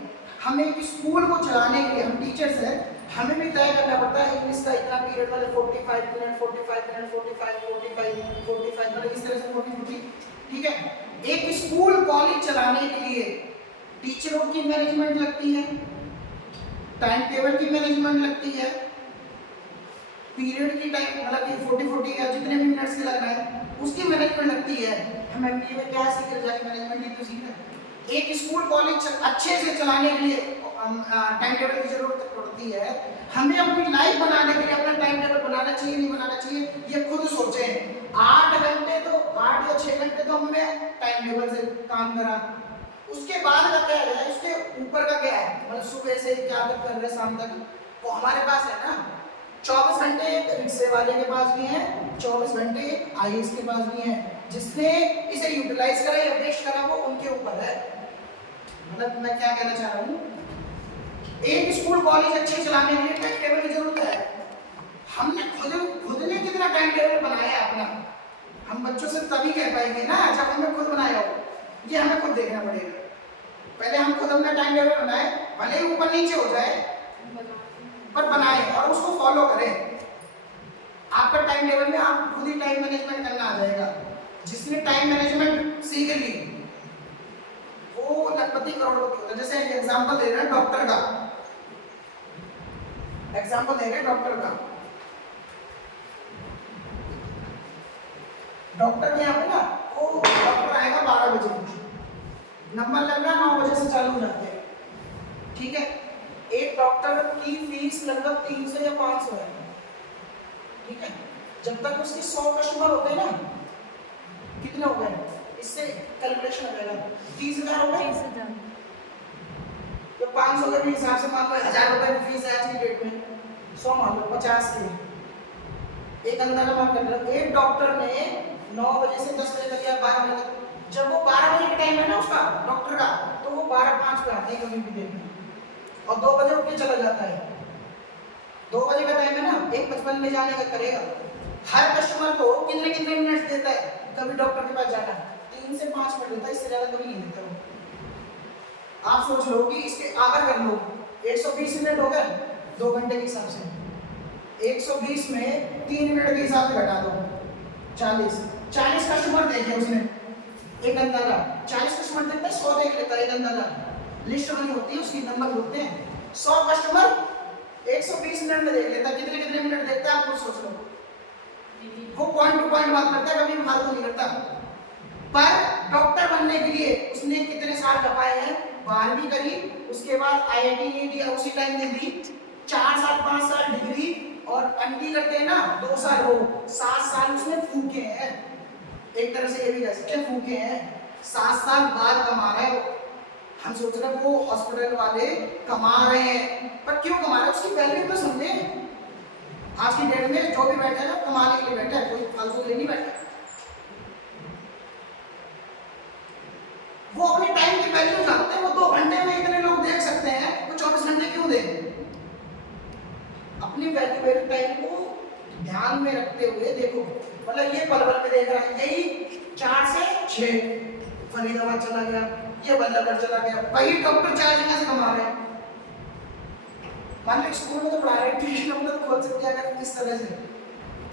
हमें एक स्कूल को चलाने के लिए, हम टीचर्स हैं, हमें भी तय करना पड़ता है इंग्लिश का इतना पीरियड वाले 45 मिनट 45 मिनट 45 45 45, मतलब इस तरह से 40 ठीक है। एक स्कूल कॉलेज चलाने के लिए टीचरों की मैनेजमेंट लगती है, टाइम टेबल की मैनेजमेंट लगती है, पीरियड की टाइम मतलब कि 40 या जितने भी मिनट्स के लगना है उसकी मैनेजमेंट लगती है। हम एमबीए में क्या सीख रहे हैं? मैनेजमेंट ही तो सीख रहे हैं। एक स्कूल कॉलेज अच्छे से चलाने के लिए टाइम टेबल की जरूरत पड़ती है। हमें अपनी लाइफ बनाने के लिए अपना टाइम टेबल बनाना चाहिए नहीं बनाना चाहिए, ये खुद सोचें। 8 घंटे तो 8 या 6 घंटे तो हमने टाइम टेबल से काम करा, उसके बाद का क्या है, उसके ऊपर का क्या है, मतलब सुबह से क्या तक कर रहे शाम तक, वो हमारे पास है ना। 24 घंटे रिक्शे वाले के पास भी हैं, 24 घंटे आईएएस के पास भी हैं। जिसने इसे यूटिलाइज करा या वेस्ट करा वो उनके ऊपर है। मतलब मैं क्या कहना चाह रहा हूँ, एक स्कूल कॉलेज अच्छे चलाने के लिए टाइम टेबल की जरूरत है। हमने खुद ने कितना टाइम टेबल बनाया अपना, हम बच्चों से तभी कह पाएंगे ना जब हमने खुद बनाया हो। ये हमें खुद देखना पड़ेगा, पहले हम खुद अपना टाइम टेबल बनाए, भले ही ऊपर नीचे हो जाए पर बनाए और उसको फॉलो करें। आपका टाइम टेबल में आप खुद ही टाइम मैनेजमेंट करना आ जाएगा। जिसने टाइम मैनेजमेंट सीख ली वो लखपति करोड़पति होता है। जैसे एग्जांपल दे रहे हैं डॉक्टर का, एग्जांपल दे रहे हैं डॉक्टर का। डॉक्टर के यहाँ पे ना वो डॉक्टर आएगा 12 बजे, नंबर लगना 9 बजे से चालू हो जाते हैं, ठीक है। एक डॉक्टर की फीस लगभग 300 या 500 है, ठीक है। जब तक उसके 100 कस्टमर होते हैं ना, कितने हो गए, इससे कैलकुलेशन हो जाएगा, 30,000 हो गए। 30,000 तो 500 के भी हिसाब से मान लो 1000 रुपए की फीस है आज की डेट में, 100 मान लो 50 के। एक अंदाजा मान कर लो, एक डॉक्टर ने 9 बजे से 10 बजे तक या 12 बजे तक, जब वो 12 बजे का टाइम है ना उसका डॉक्टर का, तो वो 12:05 पे आते हैं कभी भी देखना, और 2 बजे उठ के चला जाता है। 2 बजे का टाइम है ना, 1:55 में जाने का करेगा। हर कस्टमर को कितने कितने मिनट देता है, कभी डॉक्टर के पास जाना 3 से 5 मिनट देता है, इससे ज्यादा कभी नहीं देता वो। आप सोच लो कि इसके आधा कर लो, 120 मिनट हो गए 2 घंटे के हिसाब से, 120 में 3 मिनट के हिसाब से घटा दो, 40 कस्टमर देखे उसने, एक अंदाजा 40 कस्टमर देखता है, 100 देख लेता है, एक अंदाजा लिस्ट बनी होती है उसकी, नंबर होते हैं। 100 कस्टमर 120 मिनट में देख लेता है, कितने कितने मिनट देखता है आप खुद सोच लो। वो पॉइंट टू पॉइंट बात करता है, कभी भी फालतू नहीं करता। पर डॉक्टर बनने के लिए उसने कितने साल खपाए हैं, 12वीं करी, उसके बाद आईआईटी नीट या उसी टाइम दे दी, 4 साल 5 साल डिग्री, और एमडी करते हैं ना 2 साल, वो 7 साल उसने फूके हैं। एक तरह से ये भी कह सकते हैं फूके हैं, 7 साल बाद कमा रहा है वो। हम सोच रहे हैं वो हॉस्पिटल वाले कमा रहे हैं, पर क्यों कमा रहे हैं उसकी वैल्यू तो समझे। आज की डेट में जो भी बैठा है ना कमाने के लिए बैठा है, कोई फालतू के लिए नहीं बैठा। वो अपने टाइम की वैल्यू जानते हैं, वो 2 घंटे में इतने लोग देख सकते हैं, वो 24 घंटे क्यों दें। अपनी वैल्यूएबल टाइम को ध्यान में रखते हुए देखो, मतलब ये पल पल में देख रहा है, यही 4 से 6 फरीदाबाद चला गया, ये बल्लभगढ़ चला गया, वही डॉक्टर 4 जगह से कमा रहे हैं। मान लो स्कूल में तो पढ़ा रहे हैं, ट्यूशन में तो खोल सकते हैं अगर इस तरह से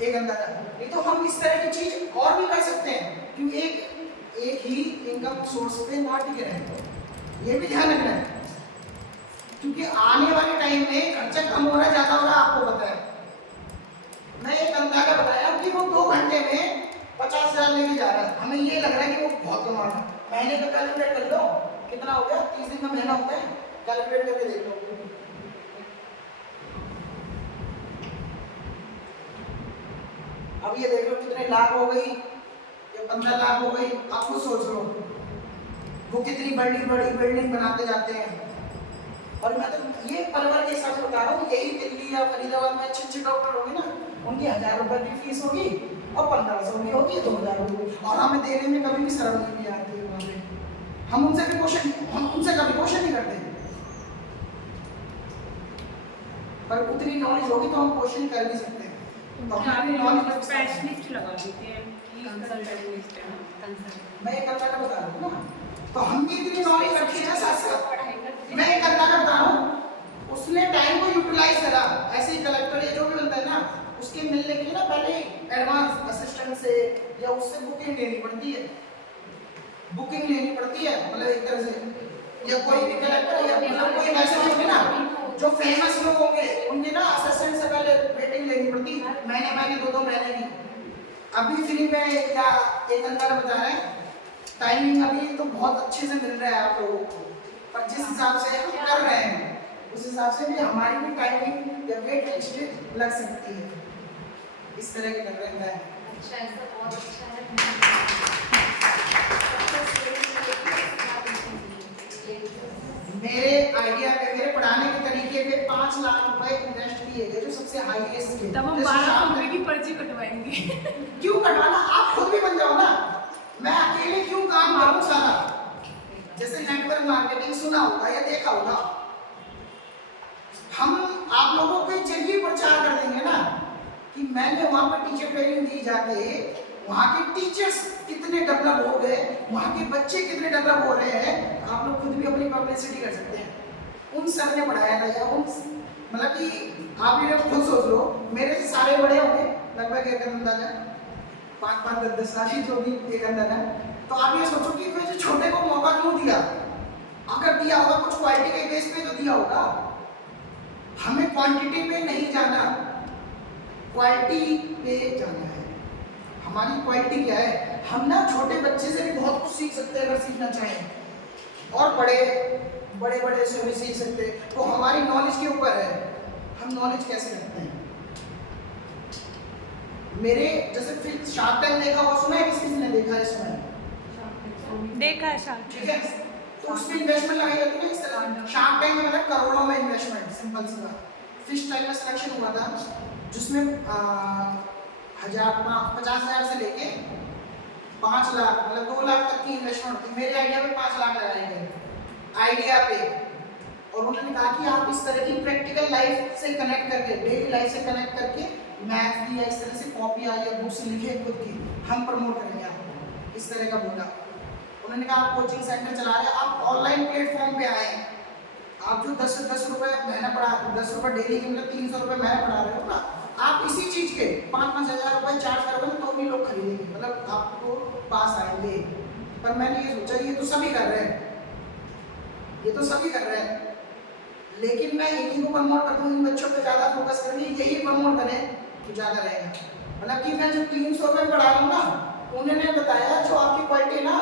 एक अंदाजा। नहीं तो हम इस तरह की चीज और भी कर सकते हैं, क्योंकि एक ही इनकम सोर्स पे ना टिके रहे, ये भी ध्यान रखना है, क्योंकि आने वाले टाइम में खर्चा कम हो रहा है ज्यादा हो रहा है, आपको पता है। मैं एक अंदाजा बताया कि वो 2 घंटे में 50,000 लेके जा रहा है, हमें ये लग रहा है कि वो बहुत कमा रहा है। महीने का कैलकुलेट कर लो कितना हो गया, 30 दिन का महीना होता है, कैलकुलेट करके देख लो। अब ये देख लो कितने लाख हो गई, ये 15 लाख हो गई। आप खुद सोच लो वो कितनी बड़ी बड़ी बिल्डिंग बनाते जाते हैं। और मैं तो ये परिवार के हिसाब से बता रहा हूँ, यही दिल्ली या फरीदाबाद में अच्छे अच्छे डॉक्टर होंगे ना, उनकी 1000 रुपए की फीस होगी और 1500 की होगी, 2000 होगी, और हमें देने में कभी भी शर्म नहीं आती है। वहाँ पे हम उनसे कभी क्वेश्चन नहीं करते, पर उतनी नॉलेज होगी तो हम क्वेश्चन कर भी सकते हैं। स्पेशलिस्ट लगा देते हैं कि कंसल्टेंट है ना, मैं एक अंदाजा बता रहा हूँ ना, तो हम भी इतनी नॉलेज रखी है साथ साथ। मैं एक अंदाजा बता रहा हूँ, उसने टाइम को यूटिलाइज करा। ऐसे ही कलेक्टर या जो भी बनता है ना, उसके मिलने के लिए ना पहले एडवांस असिस्टेंट से या उससे बुकिंग लेनी पड़ती है, मतलब एक तरह से। या कोई भी कलेक्टर या मतलब कोई मैसेज होंगे ना, जो फेमस लोग होंगे उनके ना असिस्टेंट से पहले वेटिंग लेनी पड़ती, महीने 2 महीने की। अभी फ्री में या एक अंदाजा बता रहे हैं, टाइमिंग अभी तो बहुत अच्छे से मिल रहा है आप लोगों को, पर जिस हिसाब से हम कर रहे हैं उस हिसाब से भी हमारी भी टाइमिंग या वेट लिस्ट लग सकती है। इस तरह के कर रहे हैं। अच्छा, ऐसा बहुत अच्छा है। मेरे आइडिया पे, मेरे पढ़ाने के तरीके पे 5 लाख रुपए इन्वेस्ट किए गए, जो सबसे हाईएस्ट थे। तब हम 12 रुपए की पर्ची कटवाएंगे। क्यों कटवाना, आप खुद भी बन जाओ ना, मैं अकेले क्यों काम करूं सारा। जैसे नेटवर्क मार्केटिंग सुना होगा या देखा होगा, हम आप लोगों के जरिए प्रचार कर देंगे ना कि मैंने वहां पर टीचर ट्रेनिंग दी जाके वहाँ के टीचर्स कितने डेवलप हो गए, वहाँ के बच्चे कितने डेवलप हो रहे हैं। आप लोग खुद भी अपनी पब्लिसिटी कर सकते हैं। उन सर ने पढ़ाया था या उन मतलब कि आप ये खुद सोच लो, मेरे से सारे बड़े होंगे लगभग एक अंदाजा 5-5, 10 साल ही, जो भी एक अंदाजा। तो आप ये सोचो कि मुझे छोटे को मौका क्यों दिया, अगर दिया होगा कुछ क्वालिटी के बेस पे तो दिया होगा। हमें क्वांटिटी पे नहीं जाना, क्वालिटी पे जाना है। हमारी क्वालिटी क्या है, हम ना छोटे बच्चे से भी बहुत कुछ सीख सकते हैं अगर सीखना चाहें, और बड़े से भी सीख सकते हैं। तो हमारी नॉलेज के ऊपर है, हम नॉलेज कैसे रखते हैं। मेरे जैसे फिर शार्क टैंक देखा हुआ, सुना है किसने देखा है इसमें? देखा है शार्क ठीक है, तो उसमें इन्वेस्टमेंट लगाई जाती है ना इस तरह। शार्क टैंक में मतलब करोड़ों में इन्वेस्टमेंट, सिंपल सी बात। फिश टैंक में सिलेक्शन हुआ था जिसमें 50,000 से लेके 5 लाख मतलब 2 लाख तक की इन्वेस्टमेंट होती है। मेरे आइडिया में 5 लाख लगाए गए आइडिया पे, और उन्होंने कहा कि आप इस तरह की प्रैक्टिकल लाइफ से कनेक्ट करके, डेली लाइफ से कनेक्ट करके मैथ की या इस तरह से कॉपियाँ या बुक्स लिखे खुद की, हम प्रमोट करेंगे आपको, इस तरह का बोला। उन्होंने कहा आप कोचिंग सेंटर चला रहे हैं, आप ऑनलाइन प्लेटफॉर्म पे आए, आप जो 10 रुपए महीना पढ़ा, 10 रुपए डेली के मतलब 300 रुपए महीना पढ़ा रहे हो ना, आप इसी चीज के 5-5 हज़ार रुपए चार्ज करोगे तो भी लोग खरीदेंगे, मतलब आपको पास आएंगे। पर मैंने ये सोचा ये तो सभी कर रहे हैं, लेकिन मैं इन्हीं को प्रमोट करता हूँ, इन बच्चों पे ज़्यादा फोकस करके यही प्रमोट करें तो ज़्यादा रहेगा। मतलब कि मैं जो 300 रुपये पढ़ा रहा हूँ ना, उन्होंने बताया जो आपकी क्वालिटी ना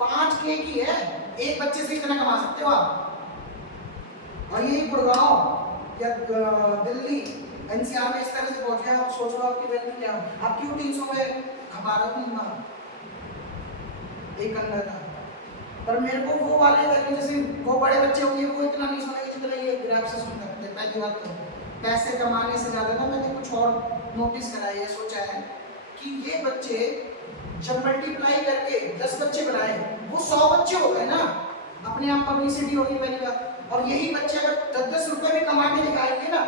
5K की है, एक बच्चे से इतना कमा सकते हो आप। और यही गुड़गांव या दिल्ली NCR में इस तरह से पहुंच गया। आप सोच लो आपकी वैल्यू क्या हो, आप क्यों 300 में खपा रहे हो एक अंदाजा। पर मेरे को वो वाले वैल्यू, जैसे वो बड़े बच्चे होंगे वो इतना नहीं सुनेंगे जितना ये ग्राफ से सुन सकते। पहली बात तो पैसे कमाने से ज़्यादा ना मैंने कुछ और नोटिस करा है, सोचा है कि ये बच्चे जब मल्टीप्लाई करके 10 बच्चे बनाए, वो 100 बच्चे हो गए ना, अपने आप पब्लिसिटी होगी पहली बात। और यही बच्चे अगर 10-10 रुपए भी कमा के दिखाएंगे ना,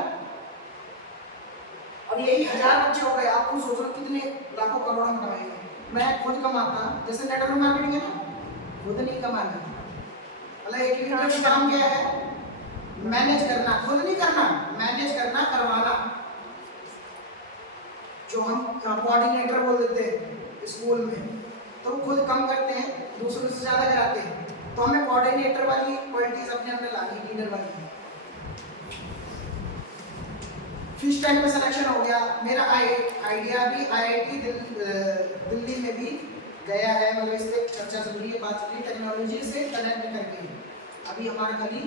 और यही 1000 बच्चे हो गए, आपको सोचो कितने लाखों करोड़ों में कमाएंगे। मैं खुद कमाता, जैसे नेटवर्क मार्केटिंग है ना, खुद नहीं कमाना, मतलब एक लीडर का काम क्या है, मैनेज करना, खुद नहीं करना, मैनेज करना, करवाना। जो हम कोऑर्डिनेटर बोल देते हैं स्कूल में, तो वो खुद कम करते हैं, दूसरों से ज्यादा कराते हैं। तो हमें कोऑर्डिनेटर वाली क्वालिटीज अपने अंदर लानी, लीडर वाली। फिश टैंक में सिलेक्शन हो गया मेरा। आइडिया भी IIT दिल्ली में भी गया है, मतलब इस पर चर्चा चल रही है, बात चल रही है, टेक्नोलॉजी से कनेक्ट करके। अभी हमारा खाली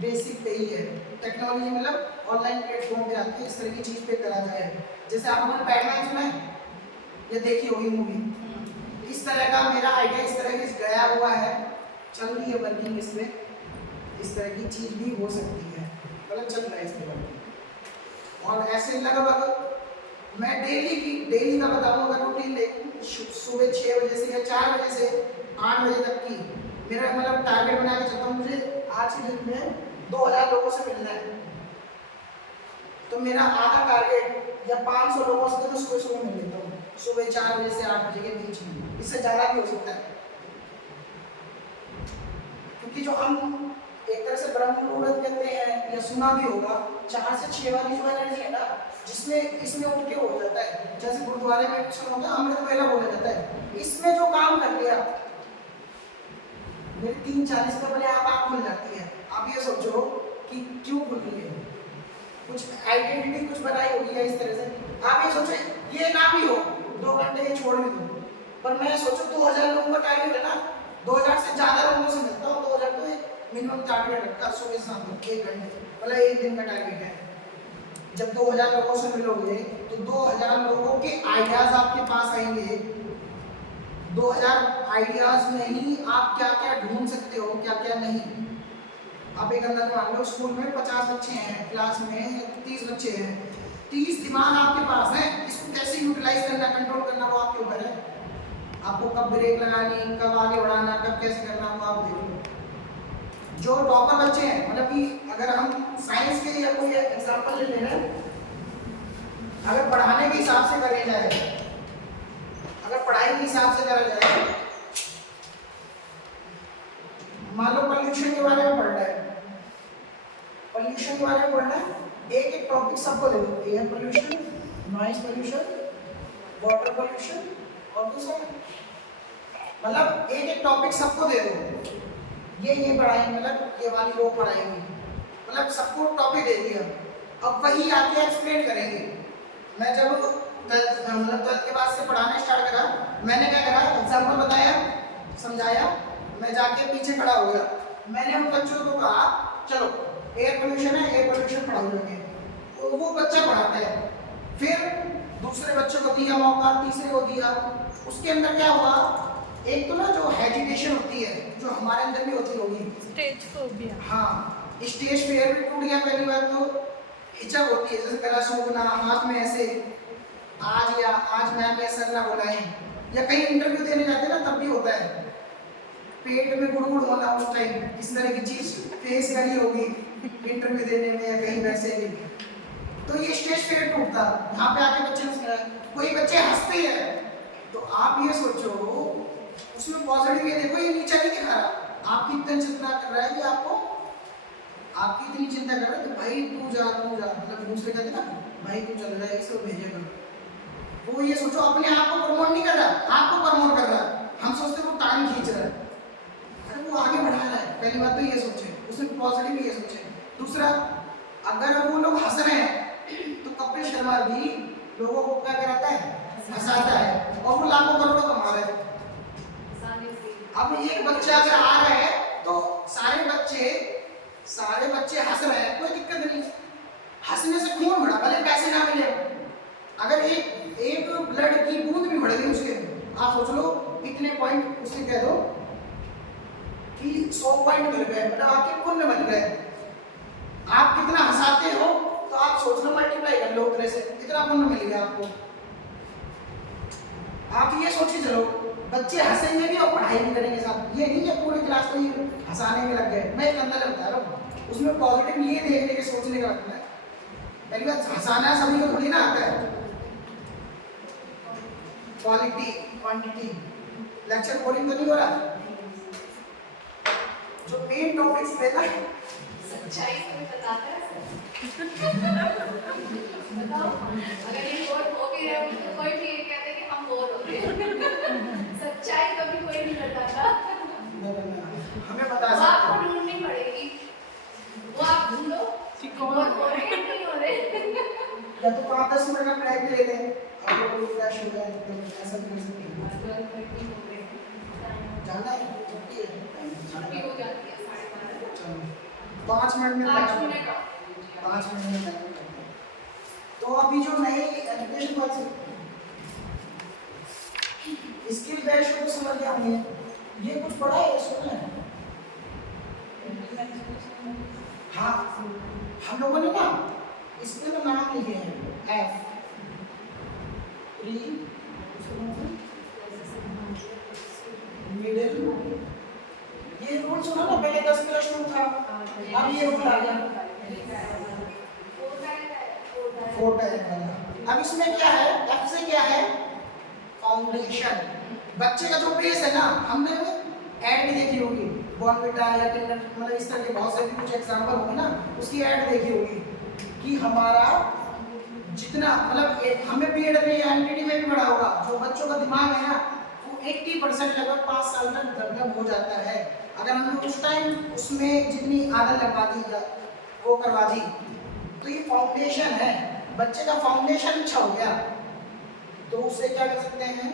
बेसिक पे ही है, टेक्नोलॉजी मतलब ऑनलाइन प्लेटफॉर्म पे आके इस तरह की चीज़ पे करा जाए। जैसे आप हमारे बैटमैन सुना है या देखी होगी मूवी, इस तरह का मेरा आइडिया इस तरह की गया हुआ है, चल रही है वर्किंग इस पे। इस तरह की चीज़ भी हो सकती है, मतलब चल रहा है इस पे। और ऐसे लगभग मैं डेली का बताऊँ, अगर रूटीन देखूँ, सुबह 6 बजे से या 4 बजे से 8 बजे तक की मेरा मतलब टारगेट बना के चलता हूँ। मुझे आज के दिन में 2000 लोगों से मिलना है, तो मेरा आधा टारगेट या 500 लोगों से तो मैं सुबह मिल लेता हूँ, सुबह 4 बजे से 8 बजे के बीच में। इससे ज़्यादा भी हो सकता है, क्योंकि जो हम एक तरह से ब्रह्म मुहूर्त कहते हैं, या सुना भी होगा, 4 से 6 वाली जो एनर्जी है ना, जिसमें इसमें उठ के हो जाता है। जैसे गुरुद्वारे में सुना होगा अमृत वेला बोला जाता है, इसमें जो काम कर लिया मेरी 3:40 में अपने आप आँख खुल जाती है। आप ये सोचो कि क्यों खुल रही है, कुछ आइडेंटिटी कुछ बनाई होगी है इस तरह से। आप ये सोचो ये ना भी हो, 2 घंटे ये छोड़ भी दो, पर मैं सोचो 2000 लोगों का टारगेट है ना, 2000 से ज़्यादा लोगों से मिलता हूँ, 2000 तो मिनिमम टारगेट रखा, सुबह शाम 1 घंटे, मतलब 1 दिन का टारगेट है। जब 2000 लोगों से मिलोगे तो 2000 लोगों के आइडियाज आपके पास आएंगे। 2000 आइडियाज में ही आप क्या क्या ढूंढ सकते हो, क्या क्या नहीं। आप एक अंदर मान लो स्कूल में 50 बच्चे हैं, क्लास में 30 बच्चे हैं, 30 दिमाग आपके पास है, इसको कैसे यूटिलाइज करना, कंट्रोल करना, वो आपके ऊपर है। आपको कब ब्रेक लगानी, कब आगे बढ़ाना, कब कैसे करना, वो आप देख लो। जो टॉपर बच्चे हैं, मतलब कि अगर हम साइंस के लिए कोई एग्जांपल ले लें, अगर पढ़ाने के हिसाब से करें जाए, अगर पढ़ाई के हिसाब से करा जाए, मान लो पोल्यूशन के बारे में पढ़ना है, पोल्यूशन के बारे में पढ़ना है, एक एक टॉपिक सबको दे दो, air pollution, noise pollution, water pollution और दूसरा, मतलब एक एक टॉपिक सबको दे दो, ये पढ़ाएंगे, मतलब ये वाली रो पढ़ाएंगे, मतलब सबको टॉपिक दे दिया, अब वही आके एक्सप्लेन करेंगे। मैं जब मतलब 12th के बाद से पढ़ाना स्टार्ट करा, मैंने क्या करा, एग्जाम्पल बताया, समझाया, मैं जाके पीछे खड़ा हो गया, मैंने उन बच्चों को कहा चलो एयर पोल्यूशन है, एयर पोल्यूशन पढ़ाओगे, तो वो बच्चा पढ़ाता है, फिर दूसरे बच्चों को दिया मौका, तीसरे को दिया, उसके अंदर क्या हुआ, एक तो ना जो हेजिटेशन होती है, जो हमारे अंदर भी होती होगी, स्टेज फोबिया, हाँ, स्टेज फियर भी टूट गया। पहली बात तो हिचक होती है, जैसे गला सूखना, हाथ में ऐसे, आज मैम या सर ना बुलाएं, या कहीं इंटरव्यू देने जाते ना तब भी होता है, पेट में गुड़गुड़ होना, उस टाइम इस तरह की चीज फेस करी होगी इंटरव्यू देने में या कहीं वैसे भी, तो ये स्टेज फियर टूटता। यहाँ पे आके बच्चे कोई बच्चे हंसते हैं, तो आप ये सोचो उसमें पॉजिटिव ये देखो, ये नीचा नहीं दिखा रहा, आपकी इतनी चिंता कर रहा है कि आपकी इतनी चिंता कर रहा है कि भाई तू जा, मतलब दूसरे कहते ना भाई तू चल रहा है, इसको भेजेगा, वो ये सोचो अपने आप को प्रमोट नहीं कर रहा, आपको प्रमोट कर रहा है। हम सोचते वो टांग खींच रहा है, अरे वो आगे बढ़ा रहा है। पहली बात तो ये सोचे, उसने पॉजिटिव ये सोचे। दूसरा, अगर वो लोग हंस रहे हैं तो कपिल शर्मा भी लोगों को क्या कराता है, हंसाता है, और वो लाखों करोड़ों कमा रहे हैं। अब एक बच्चा अगर आ रहा है तो सारे बच्चे हंस रहे हैं, कोई दिक्कत नहीं, हंसने से खून बढ़ा, भले पैसे ना मिले, अगर एक ब्लड की बूंद भी बढ़ गई उसके, आप सोच लो इतने पॉइंट उससे कह दो कि 100 पॉइंट मिल गए, मतलब आपके पुण्य बन गए। आप कितना हंसाते हो तो आप सोच लो, मल्टीप्लाई कर लो उतने से, कितना पुण्य मिल गया आपको। आप ये सोच के चलो, बच्चे हंसेंगे भी और पढ़ाई भी करेंगे साथ, ये नहीं है पूरी क्लास को ही हंसाने में लग गए। मैं एक अंदर बता रहा हूँ, उसमें पॉजिटिव ये देखने के सोचने का रखना है। पहली बात, हंसाना सभी को थोड़ी ना आता है, क्वालिटी क्वांटिटी। लेक्चर बोरिंग तो नहीं हो रहा? जो मेन टॉपिक्स थे ना, सच्चाई कोई बताता है बताओ, अगर ये बोर हो भी रहे हो तो कोई भी ये कहते कि हम बोर हो रहे हैं। सच्चाई कभी कोई नहीं बताता, हमें बता वो आपको सकते ढूंढनी पड़ेगी, वो आप ढूंढो कि कौन हो रहे हैं नहीं हो रहे। या तो 5-10 मिनट का ब्रेक ले लें, आप लोग फ्रेश हो जाए, तो ऐसा भी कर सकते हैं। जाना है, छुट्टी है, छुट्टी हो जाती है 12:30। चलो 5 मिनट में 5 मिनट का 5 मिनट में करते हैं। तो अभी जो नई एजुकेशन पॉलिसी स्किल बेस्ड को समझ गया हमने, ये कुछ पढ़ा है सुना है? हाँ, हम लोगों ने ना इसमें तो नाम लिखे हैं एफ प्री मिडिल, ये रूल सुना ना पहले 10 प्लस 2 था, अब ये रूल आ गया 4 टाइप वाला। अब इसमें क्या है, एफ से क्या है, फाउंडेशन, बच्चे का जो बेस है ना, हमने ऐड भी देखी होगी बॉर्नविटा या किंडर, मतलब इस तरह के बहुत सारे कुछ एग्जांपल होंगे ना, उसकी ऐड देखी होगी कि हमारा जितना मतलब हमें बीएड में या एनटीडी में भी पढ़ा होगा, जो बच्चों का दिमाग है ना वो 80% लगभग 5 साल तक डेवलप हो जाता है। अगर हमने उस टाइम उसमें जितनी आदत लगवा दी या वो करवा दी, तो ये फाउंडेशन है, बच्चे का फाउंडेशन अच्छा हो गया, तो उसे क्या कर सकते हैं,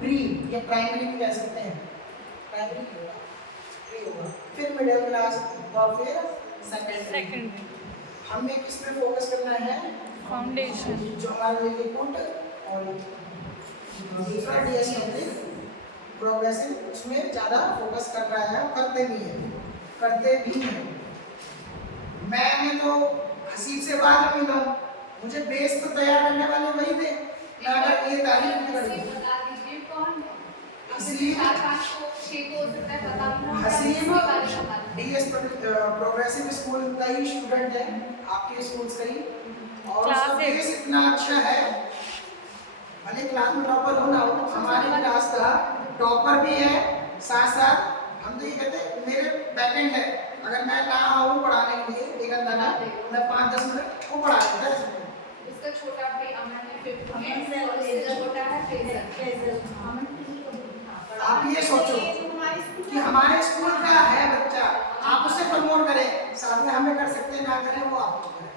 प्री या प्राइमरी भी कह सकते हैं, प्राइमरी होगा, प्री होगा, फिर मिडिल क्लास और फिर सेकेंडरी। हमें किस पे फोकस करना है, फाउंडेशन, जो हमारे लिए गुड और दूसरा डीएस कंप्लीट प्रोग्रेसिव, उसमें ज़्यादा फोकस कर रहा है, करते भी हैं। मैंने तो हसीब से बात में मिला, मुझे बेस तो तैयार करने वाले वही थे, मैं अगर ये तारीफ नहीं करूँ, बता दीजिए कौन है, हसीब 4-5 को 6 को हो सकता है पता भी ना हो, हसीब डीएस प्रोग्रेसिव स्कूल का ही स्टूडेंट है, आपके स्कूल से ही, और उसका बेस इतना अच्छा है, भले क्लास में टॉपर हो ना हो, हमारी क्लास का टॉपर भी है, साथ साथ हम तो ये कहते हैं मेरे बैकएंड है, अगर मैं ना आऊँ पढ़ाने के लिए एक घंटा का, मैं 5-10 मिनट को पढ़ा देता है। इसका छोटा भाई अमन है 5th में और इसका छोटा है फेजल। आप ये सोचो कि हमारे स्कूल का है बच्चा, आप उसे प्रमोट करें, साथ में हमें कर सकते हैं, ना करें वो आपको करें।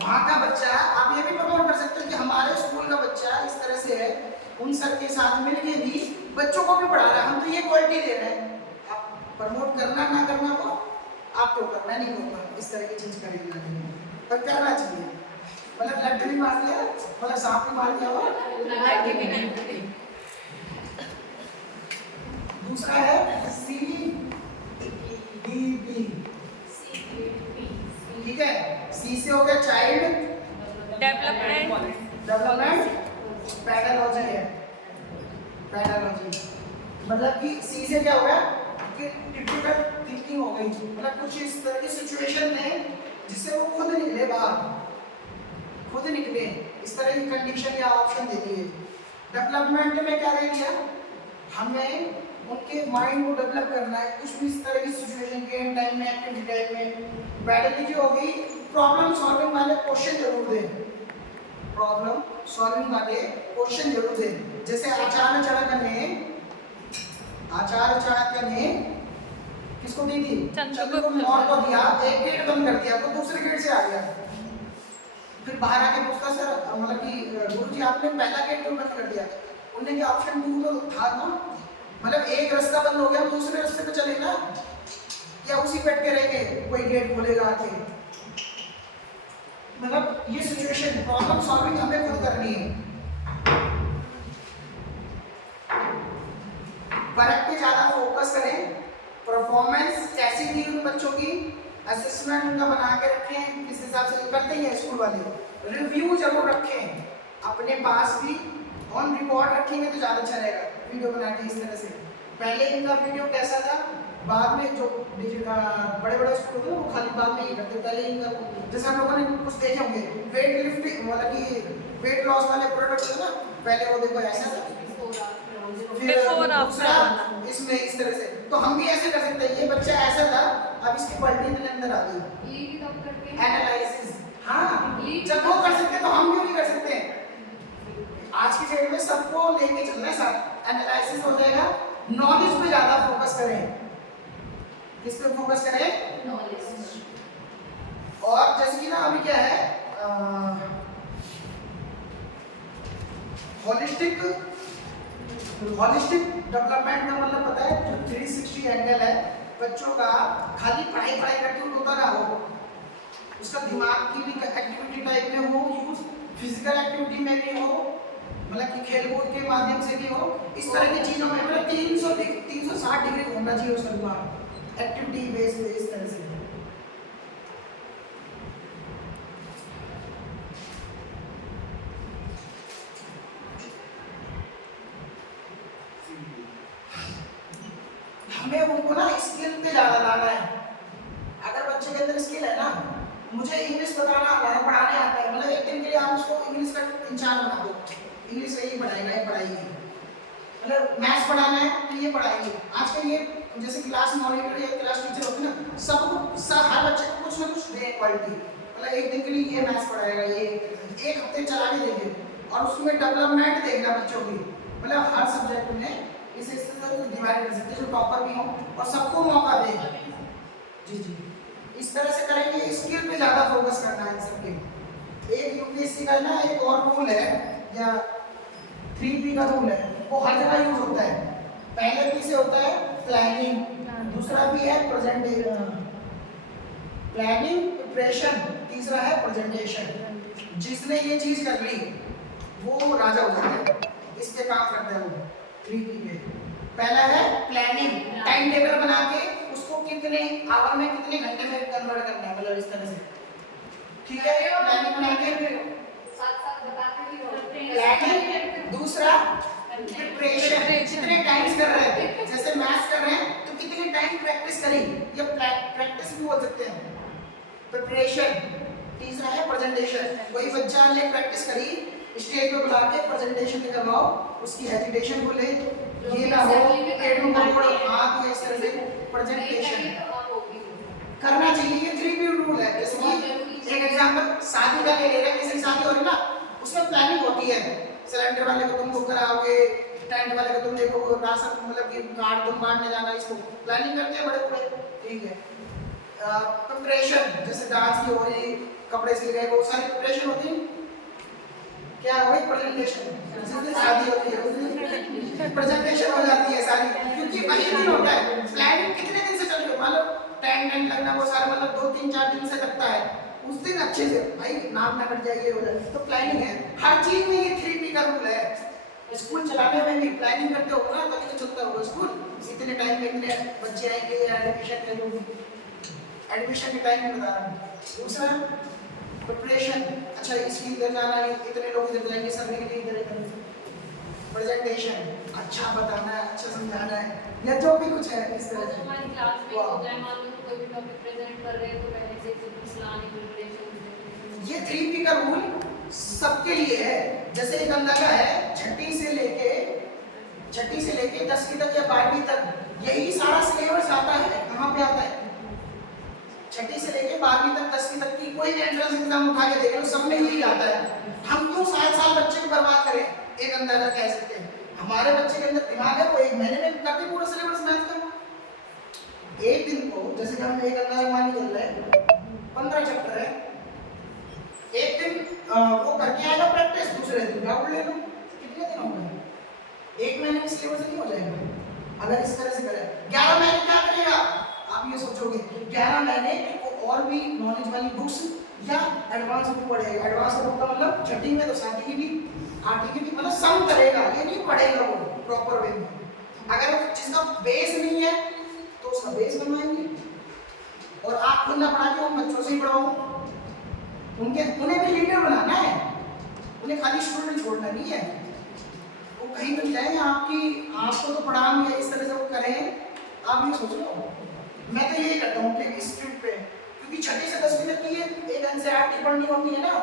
वहाँ का बच्चा आप ये भी प्रमोट कर सकते हो कि हमारे स्कूल का बच्चा इस तरह से है, उन सर के साथ मिलके भी बच्चों को भी पढ़ा रहा है, हम तो ये क्वालिटी दे रहे हैं। आप प्रमोट करना ना करना को आपको करना नहीं होगा, इस तरह की चीज करेंगे पर करना चाहिए, मतलब लड्डू भी मार दिया, मतलब सांप भी मार दिया हो। दूसरा है CDP, ठीक है, सी से हो गया चाइल्ड डेवलपमेंट, पेडागोजी है, पेडागोजी मतलब कि सी से क्या हो गया कि क्रिटिकल थिंकिंग हो गई, मतलब कुछ इस तरह की सिचुएशन में जिससे वो खुद निकले बाहर, खुद निकले, इस तरह की कंडीशन या ऑप्शन दे दिए। डेवलपमेंट में क्या दे दिया, हमें उनके माइंड को डेवलप करना है, कुछ भी इस तरह की सिचुएशन गेम टाइम में, एक्टिविटी टाइम में। पेडागोजी हो गई, प्रॉब्लम सॉल्विंग वाले क्वेश्चन जरूर दें, प्रॉब्लम सॉल्विंग वाले क्वेश्चन जरूर दें। जैसे आचार्य चाणक्य ने किसको दी थी, चंद्रगुप्त मौर्य को दिया, एक गेट बंद कर दिया तो दूसरे गेट से आ गया, फिर बाहर आके पूछता सर मतलब कि गुरुजी आपने पहला गेट क्यों बंद कर दिया, उन्होंने क्या ऑप्शन 2 तो था ना, मतलब एक रास्ता बंद हो गया दूसरे रास्ते पे चले ना, या उसी बैठ के रहेंगे कोई गेट खोलेगा आके। मतलब ये सिचुएशन प्रॉब्लम सॉल्विंग हमें खुद करनी है। वर्क पे ज्यादा फोकस करें, परफॉर्मेंस कैसी थी उन बच्चों की, असेसमेंट उनका बना के रखें, किस हिसाब से करते हैं स्कूल वाले, रिव्यू जरूर रखें अपने पास भी, ऑन रिकॉर्ड रखेंगे तो ज़्यादा अच्छा रहेगा, वीडियो बना के इस तरह से। पहले इनका वीडियो कैसा था, बाद में जो बड़े बड़े स्कूल होते हैं वो खाली बाद में ही करते, पहले इनका जैसे हम लोगों ने कुछ देखे होंगे वेट लिफ्टिंग, मतलब कि वेट लॉस वाले प्रोडक्ट है ना, पहले वो देखो ऐसा था, फिर Before, after दूसरा वाला। इसमें इस तरह से। तो हम भी ऐसे कर सकते हैं, ये बच्चा ऐसा था, अब इसकी पलटी इतने अंदर आ गई, एनालिसिस। हाँ, जब वो कर सकते हैं तो हम क्यों नहीं कर सकते? आज की डेट में सबको लेके चलना है साथ, एनालिसिस हो जाएगा। नॉलेज पे ज्यादा फोकस करें, किस पे फोकस करें? और जैसे कि ना अभी क्या है, होलिस्टिक डेवलपमेंट का मतलब पता है, जो 360 एंगल है बच्चों का, खाली पढ़ाई पढ़ाई करके होता ना हो, उसका दिमाग की भी एक्टिविटी टाइप में हो यूज, फिजिकल एक्टिविटी में भी हो, मतलब कि खेल कूद के माध्यम से भी हो, इस तरह की चीजों में मतलब 360 डिग्री घूमना चाहिए उसका दिमाग, एक्टिविटी बेस पे इस तरह से। हमें उनको ना स्किल पे ज्यादा लाना है। अगर बच्चे के अंदर स्किल है ना, मुझे इंग्लिश बताना आता है, पढ़ाने आता है, मतलब एक दिन के लिए आप उसको इंग्लिश का इंचार्ज बना दो, इंग्लिश का ये पढ़ाएगा, ये पढ़ाएगी, मतलब मैथ्स पढ़ाना है तो ये पढ़ाएंगे। आजकल ये जैसे क्लास मॉनिटर या क्लास टीचर होते हैं ना, सबको हर बच्चे को कुछ ना कुछ दे क्वालिटी, मतलब एक दिन के लिए ये मैथ्स पढ़ाएगा, ये एक हफ्ते चला के देंगे, और उसमें डेवलपमेंट देखना बच्चों की, मतलब हर सब्जेक्ट में इसे इस तरह से डिवाइड कर सकते हैं जो टॉपर भी हो और सबको मौका दे। जी जी, इस तरह से करेंगे, स्किल पे ज्यादा फोकस करना है सबके। एक यूपीएससी का ना एक और रूल है, या 3P का रूल है, वो हर जगह यूज होता है। पहले P से होता है प्लानिंग, दूसरा P है प्लानिंग प्रिपरेशन, तीसरा है प्रेजेंटेशन। जिसने ये चीज कर ली वो राजा हो जाता है, इस पे काम करता है वो 3P पे। पहला है प्लानिंग, टाइम टेबल बना के उसको कितने आवर में कितने घंटे में कन्वर्ट करना है, मतलब इस तरह से, ठीक है, प्लानिंग बना के प्लानिंग। दूसरा प्रिपरेशन, कितने टाइम्स कर रहे हैं, जैसे मैथ्स कर रहे हैं तो कितने टाइम प्रैक्टिस करी, ये प्रैक्टिस भी बोल सकते हैं, प्रिपरेशन। तीसरा है प्रेजेंटेशन, कोई बच्चा ने प्रैक्टिस करी, स्टेज पे बुला के प्रेजेंटेशन करवाओ, उसकी हेजिटेशन को ले, ये ना हो पेट में गड़बड़, हाथ या इस तरह से प्रेजेंटेशन करना चाहिए। ये 3P रूल है। जैसे कि एक एग्जांपल शादी का ले लेगा, किसी शादी हो रही ना, उसमें प्लानिंग होती है, सिलेंडर वाले को तुम बुक कराओगे, टेंट वाले को तुम देखो, राशन मतलब कि कार्ड तुम बांटने जाना, इसको प्लानिंग करते हैं बड़े बड़े, ठीक है। प्रिपरेशन, जैसे डांस की हो रही, कपड़े सिल गए, बहुत सारी प्रिपरेशन होती है। क्या हो गई प्रेजेंटेशन, जिस दिन शादी होती है उस दिन प्रेजेंटेशन हो जाती है सारी, क्योंकि वही दिन होता है। प्लानिंग कितने दिन से चल रही है, मान लो टेंट लगना वो सारा मतलब 2-3-4 दिन से लगता है, उस दिन अच्छे से भाई नाम ना कट जाइए हो जाए, तो प्लानिंग है हर चीज में। ये 3P का रूल है। स्कूल चलाने में भी प्लानिंग करते हो ना, तभी तो चलता होगा स्कूल। इतने टाइम में इतने बच्चे आएंगे, एडमिशन के लोग, एडमिशन के टाइम में बता रहा हूँ। दूसरा प्रिपरेशन, अच्छा इसकी इधर जाना है, इतने लोग इधर जाएंगे, सभी के लिए इधर इधर। प्रेजेंटेशन, अच्छा बताना है, अच्छा समझाना है, या जो भी कुछ है इस तरह से। हमारी क्लास में होता है, मान लो कोई भी टॉपिक प्रेजेंट कर रहे हैं तो पहले से कुछ लाने प्रिपरेशन। ये 3P का रूल सबके लिए है। जैसे एक अंदाजा है, छठी से लेके 10वीं तक या 12वीं तक, यही सारा सिलेबस आता है। कहाँ पे आता है? छठी से लेके 12वीं तक, 10वीं तक की कोई भी एंट्रेंस एग्जाम उठा के देख लो, सब में यही आता है। हम क्यों साल बच्चे को बर्बाद करें? एक अंदाजा कह सकते हैं। हमारे बच्चे के अंदर दिमाग है, वो एक महीने में कर दे पूरा सिलेबस मैथ का। एक दिन को जैसे कि हम एक अंदाजा मान के चल रहे हैं, 15 चैप्टर है, एक दिन वो करके आएगा प्रैक्टिस, दूसरे दिन डाउट ले लो। कितने दिन हो गए? एक महीने में सिलेबस नहीं हो जाएगा अगर इस तरह से करें। 11 महीने क्या करेगा? आप ये सोचोगे 11 महीने वो और भी नॉलेज वाली बुक्स या एडवांस बुक पढ़ेगा। एडवांस बुक का मतलब छठी में तो 7वीं की भी, 8वीं की भी, मतलब सम करेगा, ये नहीं पढ़ेगा वो प्रॉपर वे में। अगर जिसका बेस नहीं है तो उसका बेस बनवाएंगे। और आप खुद ना पढ़ा के उन बच्चों से ही पढ़ाओ, उन्हें भी लीडर बनाना है, उन्हें खाली स्टूडेंट छोड़ना नहीं है। वो कहीं मिल जाए आपको तो पढ़ा नहीं, इस तरह से वो करें। आप ये सोच लो, मैं तो यही करता हूँ कि इस ट्रिप पे, क्योंकि छठी से 10वीं तक की एक एनसीईआरटी पढ़नी होती है ना,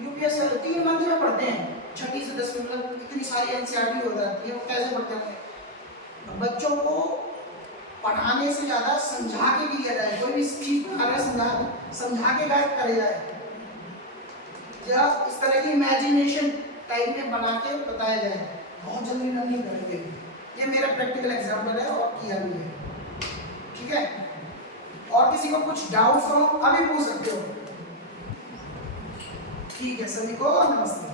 यूपीएस 3 मंथ में पढ़ते हैं, 6ठी से 10वीं, मतलब इतनी सारी एनसीईआरटी हो जाती है, वो कैसे पढ़ते होंगे। बच्चों को पढ़ाने से ज़्यादा समझा के किया जाए, कोई भी चीज़ अगर समझा के गाइड करे जाए, या इस तरह की इमेजिनेशन टाइप में बना के बताया जाए, बहुत जल्दी लर्निंग करेंगे। ये मेरा प्रैक्टिकल एग्जाम्पल है और किया भी है, ठीक है। और किसी को कुछ डाउट्स हो अभी पूछ सकते हो। ठीक है, सभी को नमस्ते।